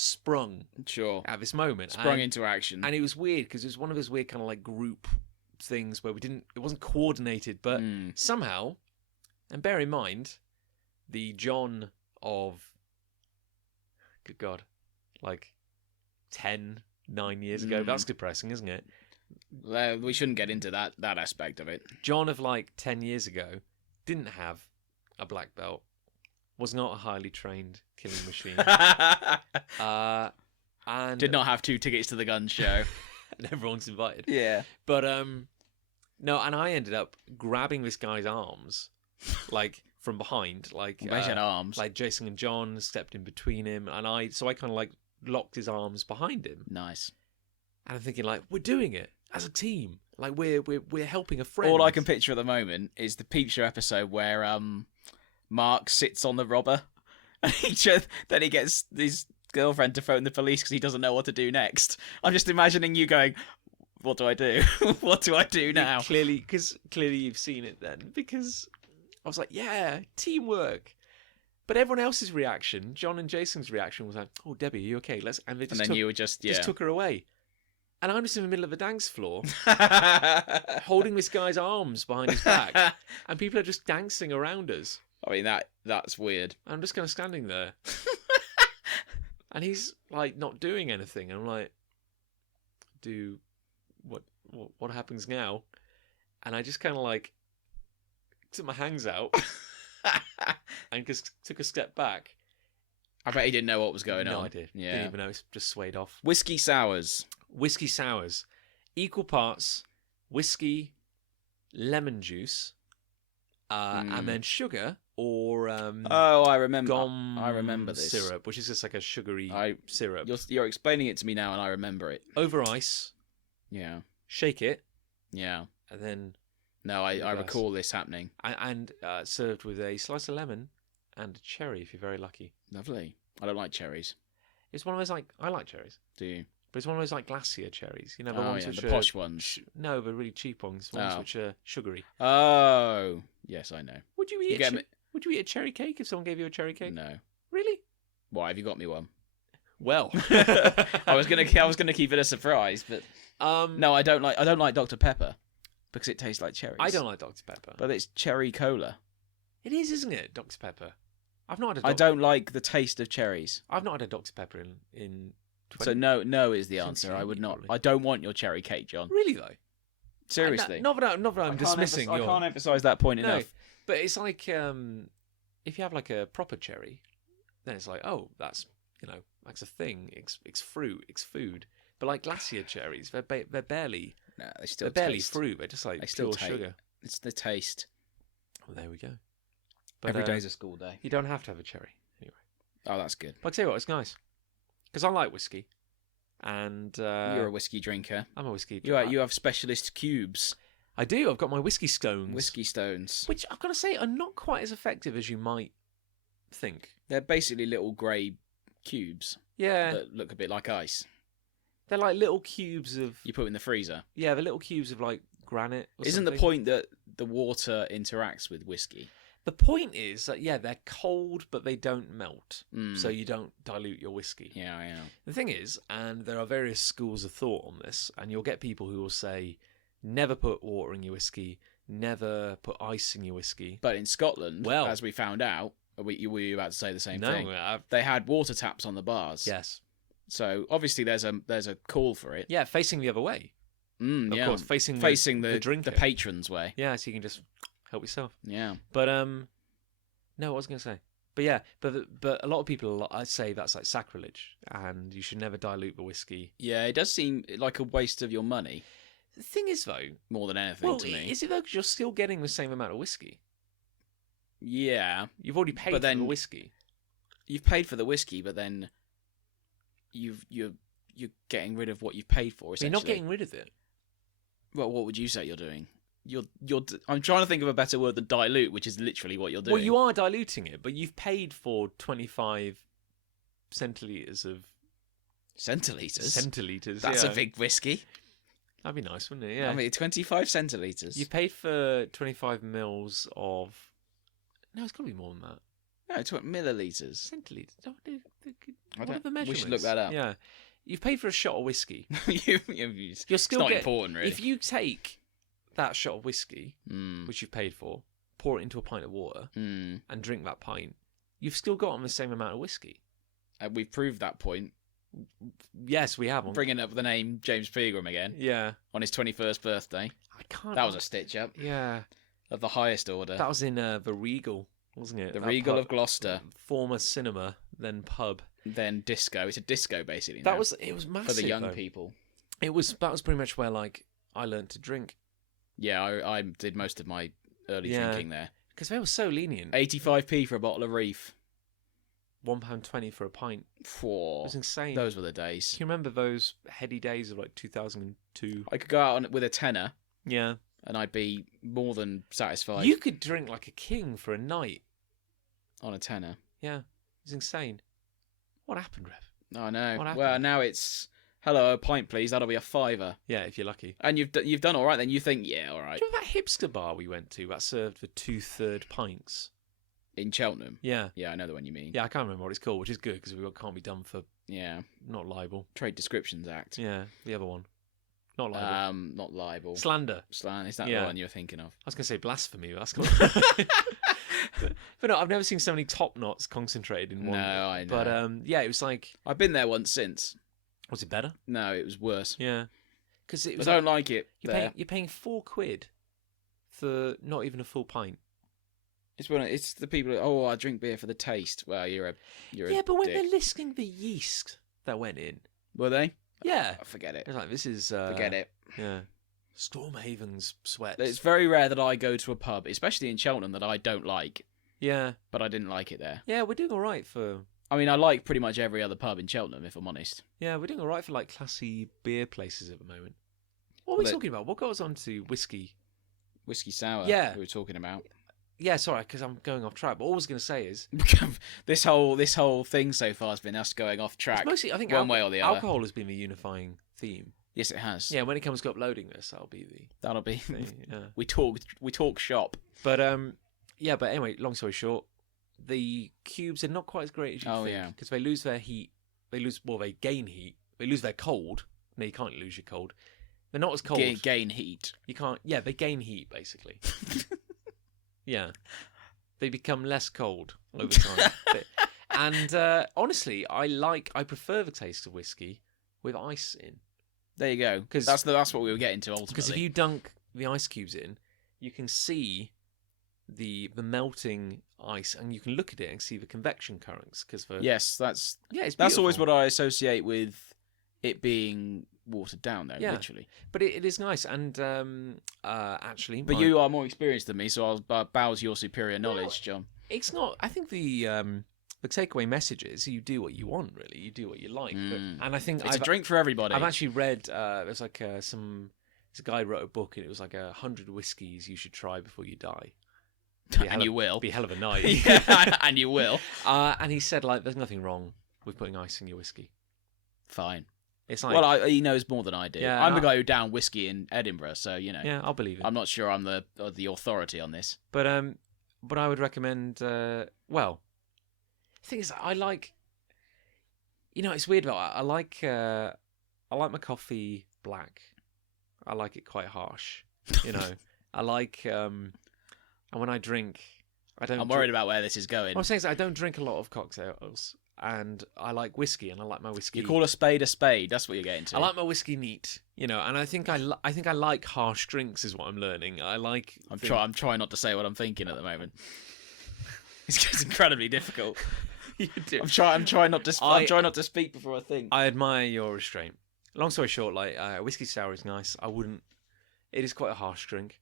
sprung at this moment. Sprung into action. And it was weird because it was one of those weird kind of like group things where it wasn't coordinated, but somehow, and bear in mind, the John of, good God, like 9 years ago, that's depressing, isn't it? We shouldn't get into that aspect of it. John of like 10 years ago didn't have a black belt, was not a highly trained killing machine, and did not have 2 tickets to the gun show. And everyone's invited. Yeah. But no, and I ended up grabbing this guy's arms, like from behind, like arms. Like Jason and John stepped in between him, and I kind of like locked his arms behind him. Nice. And I'm thinking like, we're doing it as a team. Like we're helping a friend. All I can picture at the moment is the Peep Show episode where Mark sits on the robber, and then he gets his girlfriend to phone the police because he doesn't know what to do next. I'm just imagining you going, What do I do? What do I do now? Clearly you've seen it then, because I was like, yeah, teamwork. But everyone else's reaction, John and Jason's reaction, was like, "Oh, Debbie, are you okay? Let's." And they just And then you were just took her away. And I'm just in the middle of the dance floor, holding this guy's arms behind his back, and people are just dancing around us. I mean, that's weird. I'm just kind of standing there, and he's like not doing anything. I'm like, what happens now? And I just kind of like took my hands out and just took a step back. I bet he didn't know what was going on. No, I did. Yeah. Didn't even know. It just swayed off. Whiskey sours. Whiskey sours. Equal parts whiskey, lemon juice, and then sugar or oh, I remember. gum I remember this syrup, which is just like a sugary syrup. You're explaining it to me now, and I remember it. Over ice. Yeah. Shake it. Yeah. And then... No, I recall this happening. And served with a slice of lemon and a cherry, if you're very lucky. Lovely. I don't like cherries. It's one of those, like... I like cherries. Do you? But it's one of those, like, glacier cherries. You know, the Oh, ones yeah, which the are... posh ones. No, the really cheap ones. Ones which are sugary. Oh, yes, I know. Would you eat Would you eat a cherry cake if someone gave you a cherry cake? No. Really? Why, have you got me one? Well, I was gonna keep it a surprise, but no, I don't like Dr. Pepper because it tastes like cherries. I don't like Dr. Pepper, but it's cherry cola. It is, isn't it, Dr. Pepper? I've not had I don't like the taste of cherries. I've not had a Dr. Pepper in 20... So no is the answer. I would not. Probably. I don't want your cherry cake, John. Really though? Seriously. Not that I'm dismissing your... I can't emphasize that point enough. But it's like if you have like a proper cherry, then it's like, oh, that's, you know, that's a thing. It's fruit. It's food. But like glacier cherries, they're barely. No, they're barely fruit. They're just like pure sugar. It's the taste. Well, there we go. But every day's a school day. You don't have to have a cherry anyway. Oh, that's good. But I tell you what, it's nice because I like whiskey, and you're a whiskey drinker. I'm a whiskey drinker. You have specialist cubes. I do. I've got my whiskey stones. Whiskey stones, which I've got to say are not quite as effective as you might think. They're basically little grey cubes. Yeah. That look a bit like ice. They're like little cubes of... You put in the freezer. Yeah, they're little cubes of like granite or Isn't something. the point that the water interacts with whiskey? The point is that, yeah, they're cold, but they don't melt. So you don't dilute your whiskey. Yeah. The thing is, and there are various schools of thought on this, and you'll get people who will say, never put water in your whiskey, never put ice in your whiskey. But in Scotland, as we found out, were you about to say the same thing? No. They had water taps on the bars. Yes. So obviously there's a call for it. Yeah, facing the other way. Of course, facing the drinker. The patron's way. Yeah, so you can just help yourself. Yeah. But no, what was I going to say? But yeah, but a lot of people, I say that's like sacrilege, and you should never dilute the whiskey. Yeah, it does seem like a waste of your money. The thing is, though, more than anything to me, is it though? Because you're still getting the same amount of whiskey. Yeah, you've already paid for the whiskey. You've paid for the whiskey, but then you're getting rid of what you've paid for. Essentially, You're not getting rid of it. Well, what would you say you're doing? I'm trying to think of a better word than dilute, which is literally what you're doing. Well, you are diluting it, but you've paid for 25 centilitres of... Centilitres? Centilitres, That's a big whiskey. That'd be nice, wouldn't it? Yeah. I mean, 25 centilitres. You've paid for 25 mils of... No, it's got to be more than that. No, 20 millilitres. Centilitres. What are the measurements? We should look that up. Yeah. You've paid for a shot of whiskey. You're still not important, really. If you take that shot of whiskey, which you've paid for, pour it into a pint of water, and drink that pint, you've still gotten the same amount of whiskey. We've proved that point. Yes, we have. Bringing up the name James Pegram again. Yeah. On his 21st birthday. That was a stitch up. Yeah. Of the highest order. That was in the Regal, wasn't it? The Regal of Gloucester. Former cinema, then pub. Then disco. It's a disco, basically. It was massive for the young people. That was pretty much where I learned to drink. Yeah, I did most of my early drinking there. Because they were so lenient. 85p for a bottle of Reef. £1.20 for a pint. It was insane. Those were the days. Do you remember those heady days of 2002? I could go out with a tenner. Yeah. And I'd be more than satisfied. You could drink like a king for a night. On a tenner. Yeah. It was insane. What happened, Rev? Oh, no. Well, now it's hello, a pint, please. That'll be a £5. Yeah, if you're lucky. And you've done all right. Then you think, yeah, all right. Do you remember that hipster bar we went to that served for 2/3 pints? In Cheltenham. Yeah. Yeah, I know the one you mean. Yeah, I can't remember what it's called, which is good because we can't be done for not libel. Trade Descriptions Act. Yeah, the other one. Not libel. Not libel. Slander. Is that the one you're thinking of? I was going to say blasphemy. But but no, I've never seen so many top knots concentrated in one. No, I know. But yeah, it was like. I've been there once since. Was it better? No, it was worse. Yeah, because it I was. don't like it. You're paying £4 for not even a full pint. It's the people. Oh, I drink beer for the taste. Well, you're a but when dick. they're listing the yeast that went in, Were they? yeah, Forget it. it's like this is Forget it. Yeah, Stormhaven's sweats. It's very rare that I go to a pub, especially in Cheltenham, that I don't like. Yeah, But I didn't like it there. yeah, we're doing all right for. I mean, I like pretty much every other pub in Cheltenham, if I'm honest. Yeah, we're doing all right for like classy beer places at the moment. What are we talking about? What goes on to whiskey? Whiskey sour. Yeah. We were talking about. Yeah, sorry, because I'm going off track. But all I was going to say is this whole thing so far has been us going off track. mostly, I think, one way or the other. alcohol has been the unifying theme. Yes, it has. Yeah, when it comes to uploading this, that'll be That'll be. yeah. We talk shop. But yeah. But anyway, long story short, the cubes are not quite as great as you think because they lose their heat. They gain heat. They lose their cold. No, you can't lose your cold. They're not as cold. Gain heat. You can't. Yeah, they gain heat basically. Yeah, they become less cold over time. And honestly, I prefer the taste of whiskey with ice in. There you go. Because that's what we were getting to ultimately. Because if you dunk the ice cubes in, you can see the melting ice, and you can look at it and see the convection currents. Yes, that's beautiful. always what I associate with it being watered down there, literally. But it is nice, and actually... But you are more experienced than me, so I'll bow to your superior knowledge, John. It's not... I think the takeaway message is you do what you want, really. You do what you like. And I think... It's a drink for everybody. I've actually read... there's like there's a guy wrote a book, and it was like 100 whiskies you should try before you die. And you will. Be a hell of a night. Yeah, and you will. And he said, like, there's nothing wrong with putting ice in your whiskey. Fine. It's like, well, he knows more than I do. Yeah, I'm the guy who downed whiskey in Edinburgh, so Yeah, I'll believe it. I'm not sure I'm the authority on this. But I would recommend. Well, the thing is, I like. It's weird, but I like my coffee black. I like it quite harsh. I like. And when I drink, I don't. I'm worried about where this is going. What I'm saying is, I don't drink a lot of cocktails. And I like whiskey, and I like my whiskey. You call a spade a spade. That's what you're getting to. I like my whiskey neat, and I think I like harsh drinks is what I'm learning. I'm trying not to say what I'm thinking at the moment. It's incredibly difficult. You do. I'm trying not to speak before I think. I admire your restraint. Long story short, like whiskey sour is nice. It is quite a harsh drink,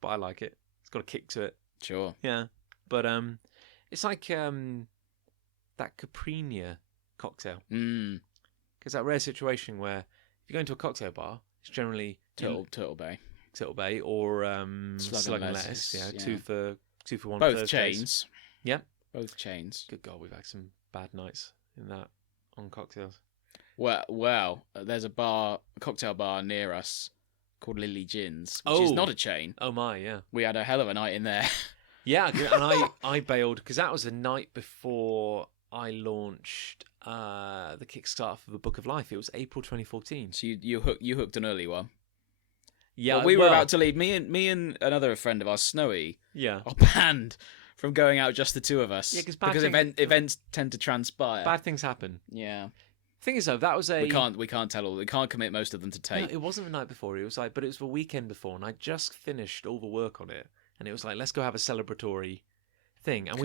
but I like it. It's got a kick to it. Sure. Yeah, but it's like that Caprinia cocktail. Because that rare situation where if you go into a cocktail bar, it's generally Turtle Bay, or Slug and Lettuce. Yeah, 2 for 1. Both Thursdays. chains. Yeah, both chains. Good God, we've had some bad nights in that on cocktails. Well, there's a cocktail bar near us called Lily Gin's, which is not a chain. Oh my, yeah. We had a hell of a night in there. Yeah, and I bailed because that was the night before I launched the Kickstarter for the Book of Life. It was April 2014. So you hooked an early one. Yeah, well, we were about to leave. Me and another friend of ours, Snowy, are banned from going out just the two of us. Yeah, because events tend to transpire. Bad things happen. Yeah. Thing is though, that was we can't tell all. We can't commit most of them to tape. No, it wasn't the night before. It was but it was the weekend before, and I just finished all the work on it, and it was like, let's go have a celebratory thing, and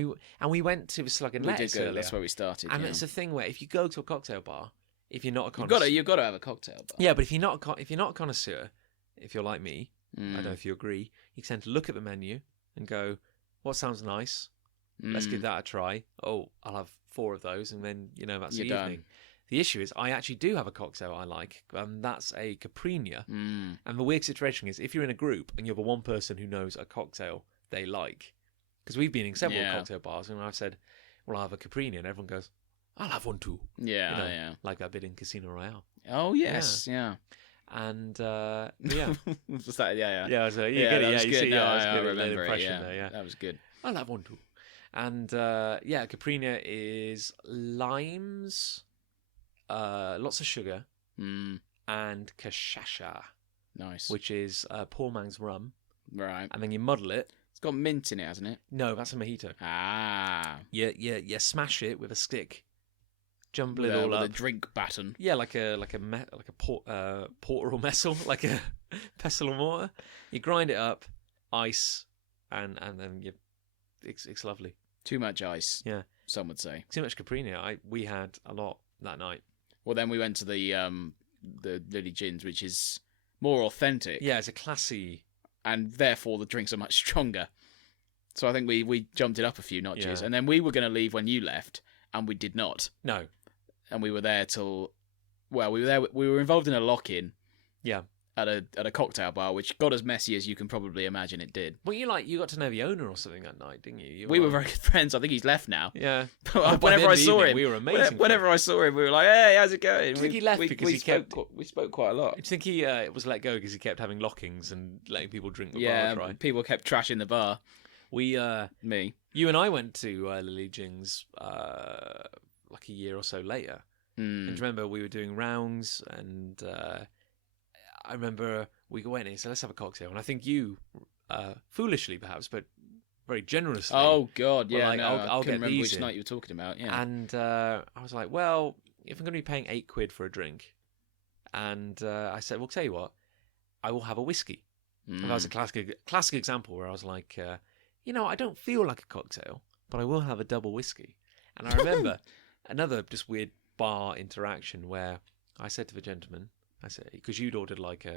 we went to the Slug and Lettuce earlier. That's where we started. And it's a thing where if you go to a cocktail bar, if you're not a connoisseur, you've got to have a cocktail bar. Yeah, but if you're not a connoisseur, if you're like me, I don't know if you agree, you tend to look at the menu and go, what sounds nice? Let's give that a try. Oh, I'll have 4 of those, and then that's the evening. Done. The issue is, I actually do have a cocktail I like, and that's a Caprinia. And the weird situation is, if you're in a group and you're the one person who knows a cocktail they like, because we've been in several cocktail bars, and I've said, well, I'll have a Caprinia, and everyone goes, I'll have one too. Yeah, You know, yeah. like I did in Casino Royale. Oh yes, yeah. And yeah, Was that, yeah. yeah. So you Yeah, get it. that Yeah, was you good. see, No, yeah, that's I good. remember That it. impression Yeah, there. Yeah, that was good. I'll have one too. And yeah, Caprina is limes, lots of sugar, and cachaça, Nice. which is poor man's rum. Right. And then you muddle it. It's got mint in it, hasn't it? No, that's a mojito. Ah. You smash it with a stick, jumble With it all with up. a drink baton. Yeah, like a porter or messel, like a pestle or mortar. You grind it up, ice, and then it's lovely. Too much ice. Yeah, some would say. Too much Caprina. We had a lot that night. Well, then we went to the Lily Gins, which is more authentic. Yeah, it's a classy. And therefore the drinks are much stronger. So I think we jumped it up a few notches. Yeah. And then we were going to leave when you left, and we did not. No. And we were there till... Well, we were involved in a lock-in. Yeah. At a cocktail bar, which got as messy as you can probably imagine it did. Well, you got to know the owner or something that night, didn't you? We were very good friends. I think he's left now. Yeah. But whenever I saw him, we were amazing. Whenever I saw him, we were like, "Hey, how's it going?" I think he left because he kept. We spoke quite a lot. I think he was let go because he kept having lockings and letting people drink the Yeah, bar dry. people kept trashing the bar. Me. You and I went to Lily Jing's like a year or so later. And do you remember we were doing rounds, and I remember we went in, so let's have a cocktail. And I think you, foolishly perhaps, but very generously. Oh God, yeah, like, I'll couldn't get remember these which in. night you were talking about. Yeah, And I was like, well, if I'm going to be paying £8 for a drink, and I said, well, tell you what, I will have a whiskey. And that was a classic example where I was like, I don't feel like a cocktail, but I will have a double whiskey. And I remember another just weird bar interaction where I said to the gentleman, I said, because you'd ordered like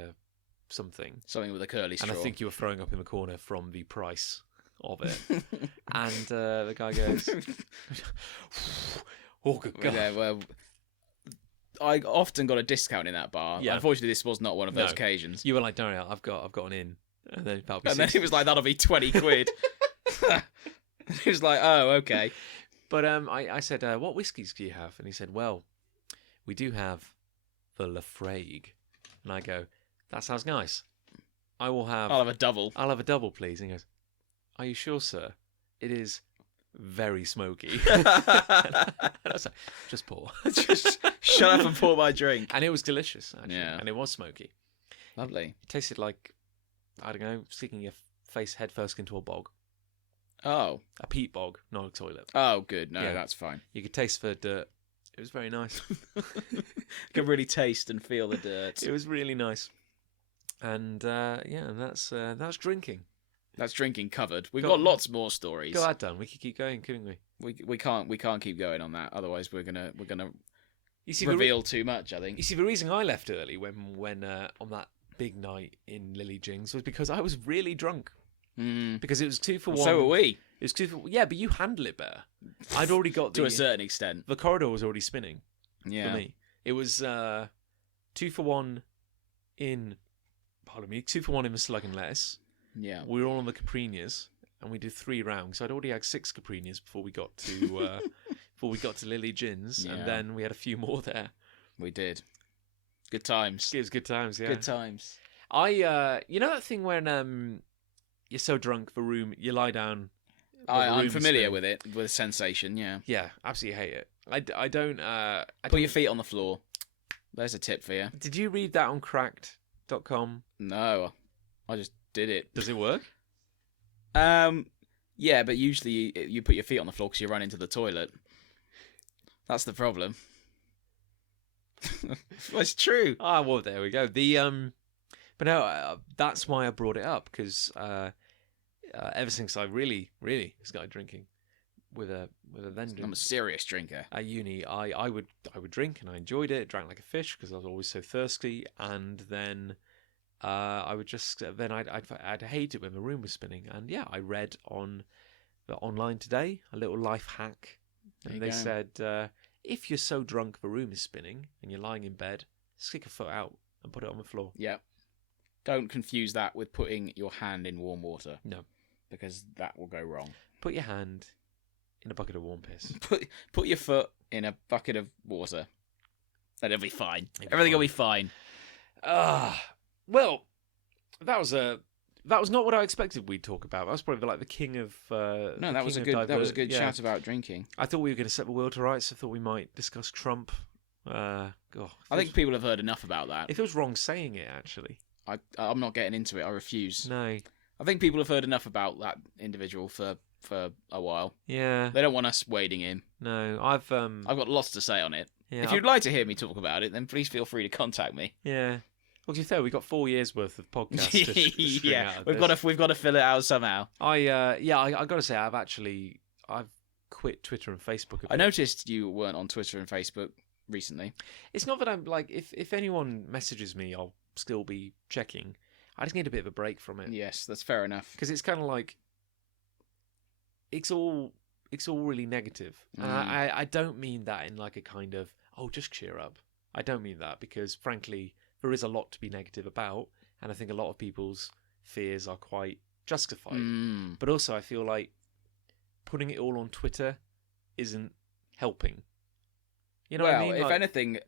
something with a curly straw, and I think you were throwing up in the corner from the price of it. And the guy goes, "Oh good God!" Yeah, well, I often got a discount in that bar. Yeah. Unfortunately, this was not one of those occasions. You were like, "Don't worry, I've got an in," and then he was like, "That'll be 20 quid." He was like, "Oh, okay." But I said, "What whiskies do you have?" And he said, "Well, we do have the Lafrague." And I go, "That sounds nice. I'll have a double. I'll have a double, please." And he goes, "Are you sure, sir? It is very smoky." And I was like, "Just pour." Just shut up and pour my drink. And it was delicious, actually. Yeah. And it was smoky. Lovely. It tasted like, I don't know, sticking your face headfirst into a bog. Oh. A peat bog, not a toilet. Oh, good. No, Yeah. that's fine. You could taste the dirt. It was very nice. You can really taste and feel the dirt. It was really nice. And and that's drinking. That's drinking covered. We've got lots more stories. Go ahead, Dan. We could keep going, couldn't we? We can't keep going on that. Otherwise, we're gonna you see, reveal too much. I think. You see, the reason I left early when on that big night in Lily Jing's was because I was really drunk. Because it was 2 for 1. So were we. It was 2 for but you handle it better. I'd already got to a certain extent. The corridor was already spinning. Yeah. For me, it was 2 for 1 in. Pardon me, 2 for 1 in the slug and lettuce. Yeah. We were all on the Caprinias, and we did 3 rounds. So I'd already had 6 Caprinias before we got to Lily Gin's, and then we had a few more there. We did. Good times. It was good times. Yeah. Good times. You know that thing when you're so drunk, the room you lie down. I'm familiar with it, with sensation. Yeah. Yeah, absolutely hate it. I don't. Put your feet on the floor. There's a tip for you. Did you read that on Cracked.com? No, I just did it. Does it work? Yeah, but usually you put your feet on the floor because you run into the toilet. That's the problem. Well, it's true. Ah, well, there we go. But no, that's why I brought it up, because ever since I really started drinking with a vengeance. I'm a serious drinker. At uni, I would drink, and I enjoyed it. Drank like a fish because I was always so thirsty, and then I would just I'd hate it when the room was spinning. And yeah, I read on the online today a little life hack, and they said if you're so drunk the room is spinning and you're lying in bed, stick a foot out and put it on the floor. Yeah. Don't confuse that with putting your hand in warm water. No, because that will go wrong. Put your hand in a bucket of warm piss. Put your foot in a bucket of water. And it'll be fine. Everything will be fine. Well, that was not what I expected we'd talk about. That was probably like the king of. No, that was a good shout about drinking. I thought we were going to set the world to rights. I thought we might discuss Trump. I think people have heard enough about that. It feels wrong saying it, actually. I'm not getting into it. I refuse. No. I think people have heard enough about that individual for a while. Yeah. They don't want us wading in. No, I've got lots to say on it. Yeah, if you'd like to hear me talk about it, then please feel free to contact me. Yeah. Well, to be fair, we've got 4 years worth of podcasts. To we've got to fill it out somehow. I got to say, I've quit Twitter and Facebook. I noticed you weren't on Twitter and Facebook recently. It's not that I'm like, if anyone messages me, I'll still be checking. I just need a bit of a break from it. Yes, that's fair enough. Because it's kind of like, it's all really negative. And I don't mean that in like a kind of, oh, just cheer up. I don't mean that, because frankly, there is a lot to be negative about, and I think a lot of people's fears are quite justified. But also, I feel like putting it all on Twitter isn't helping. You know what I mean? If anything,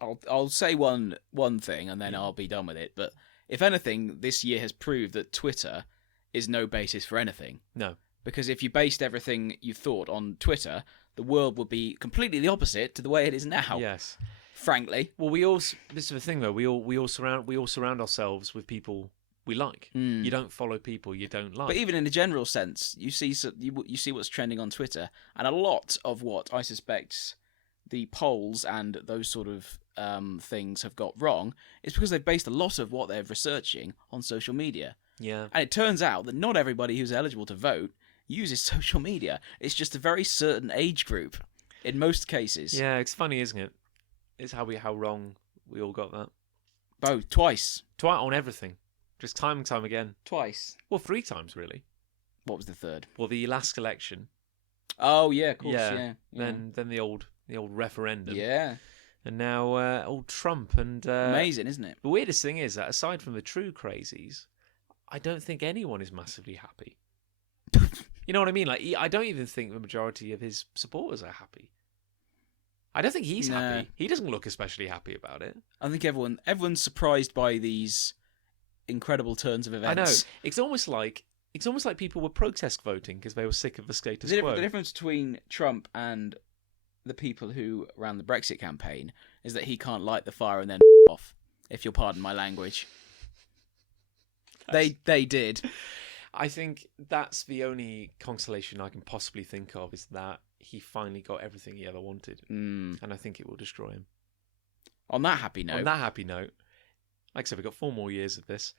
I'll say one thing, and then I'll be done with it. But if anything, this year has proved that Twitter is no basis for anything. No. Because if you based everything you thought on Twitter, the world would be completely the opposite to the way it is now. Yes. Frankly. Well, this is the thing though. We all surround ourselves with people we like. You don't follow people you don't like. But even in a general sense, you see what's trending on Twitter, and a lot of what I suspect the polls and those sort of things have got wrong is because they've based a lot of what they're researching on social media. Yeah. And it turns out that not everybody who's eligible to vote uses social media. It's just a very certain age group in most cases. Yeah, it's funny, isn't it? It's how wrong we all got that. Both. Twice on everything. Just time and time again. Twice. Well, 3 times, really. What was the third? Well, the last election. Oh, yeah, of course, yeah. Then the old referendum. Yeah. And now old Trump. And amazing, isn't it? The weirdest thing is that aside from the true crazies, I don't think anyone is massively happy. You know what I mean? Like, I don't even think the majority of his supporters are happy. I don't think he's happy. He doesn't look especially happy about it. I think everyone's surprised by these incredible turns of events. I know. It's almost like people were protest voting because they were sick of the status quo. The difference between Trump and the people who ran the Brexit campaign is that he can't light the fire and then off, if you'll pardon my language. They did. I think that's the only consolation I can possibly think of, is that he finally got everything he ever wanted. And I think it will destroy him. On that happy note, like I said, we've got 4 more years of this.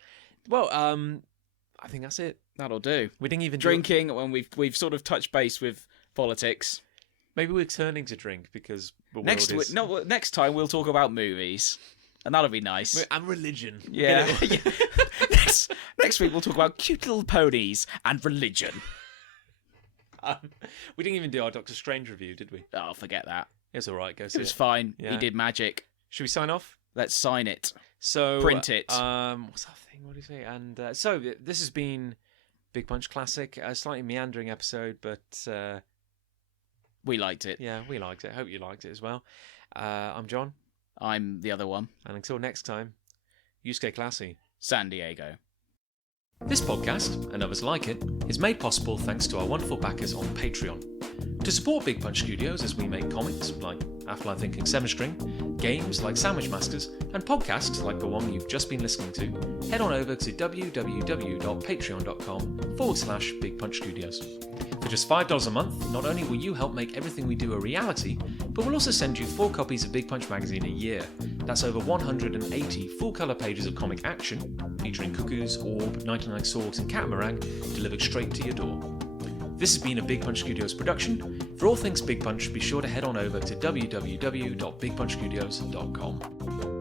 Well, I think that's it. That'll do. We didn't even drinking when we've sort of touched base with politics. Maybe we're turning to drink because next time we'll talk about movies, and that'll be nice. And religion. Yeah. Next week we'll talk about cute little ponies and religion. We didn't even do our Doctor Strange review, did we? Oh, forget that. It's all right. Go see it. It was fine. Yeah. He did magic. Should we sign off? Let's sign it. So print it. What's that thing? What do you say? And so this has been Big Punch Classic. A slightly meandering episode, but we liked it. Yeah, we liked it. Hope you liked it as well. I'm John. I'm the other one. And until next time, you stay classy. San Diego. This podcast, and others like it, is made possible thanks to our wonderful backers on Patreon. To support Big Punch Studios as we make comics like Afterlife Thinking 7 String, games like Sandwich Masters, and podcasts like the one you've just been listening to, head on over to www.patreon.com/Big Punch Studios. For just $5 a month, not only will you help make everything we do a reality, but we'll also send you 4 copies of Big Punch magazine a year. That's over 180 full-colour pages of comic action, featuring Cuckoos, Orb, 99 Swords and Catamaran, delivered straight to your door. This has been a Big Punch Studios production. For all things Big Punch, be sure to head on over to www.bigpunchstudios.com.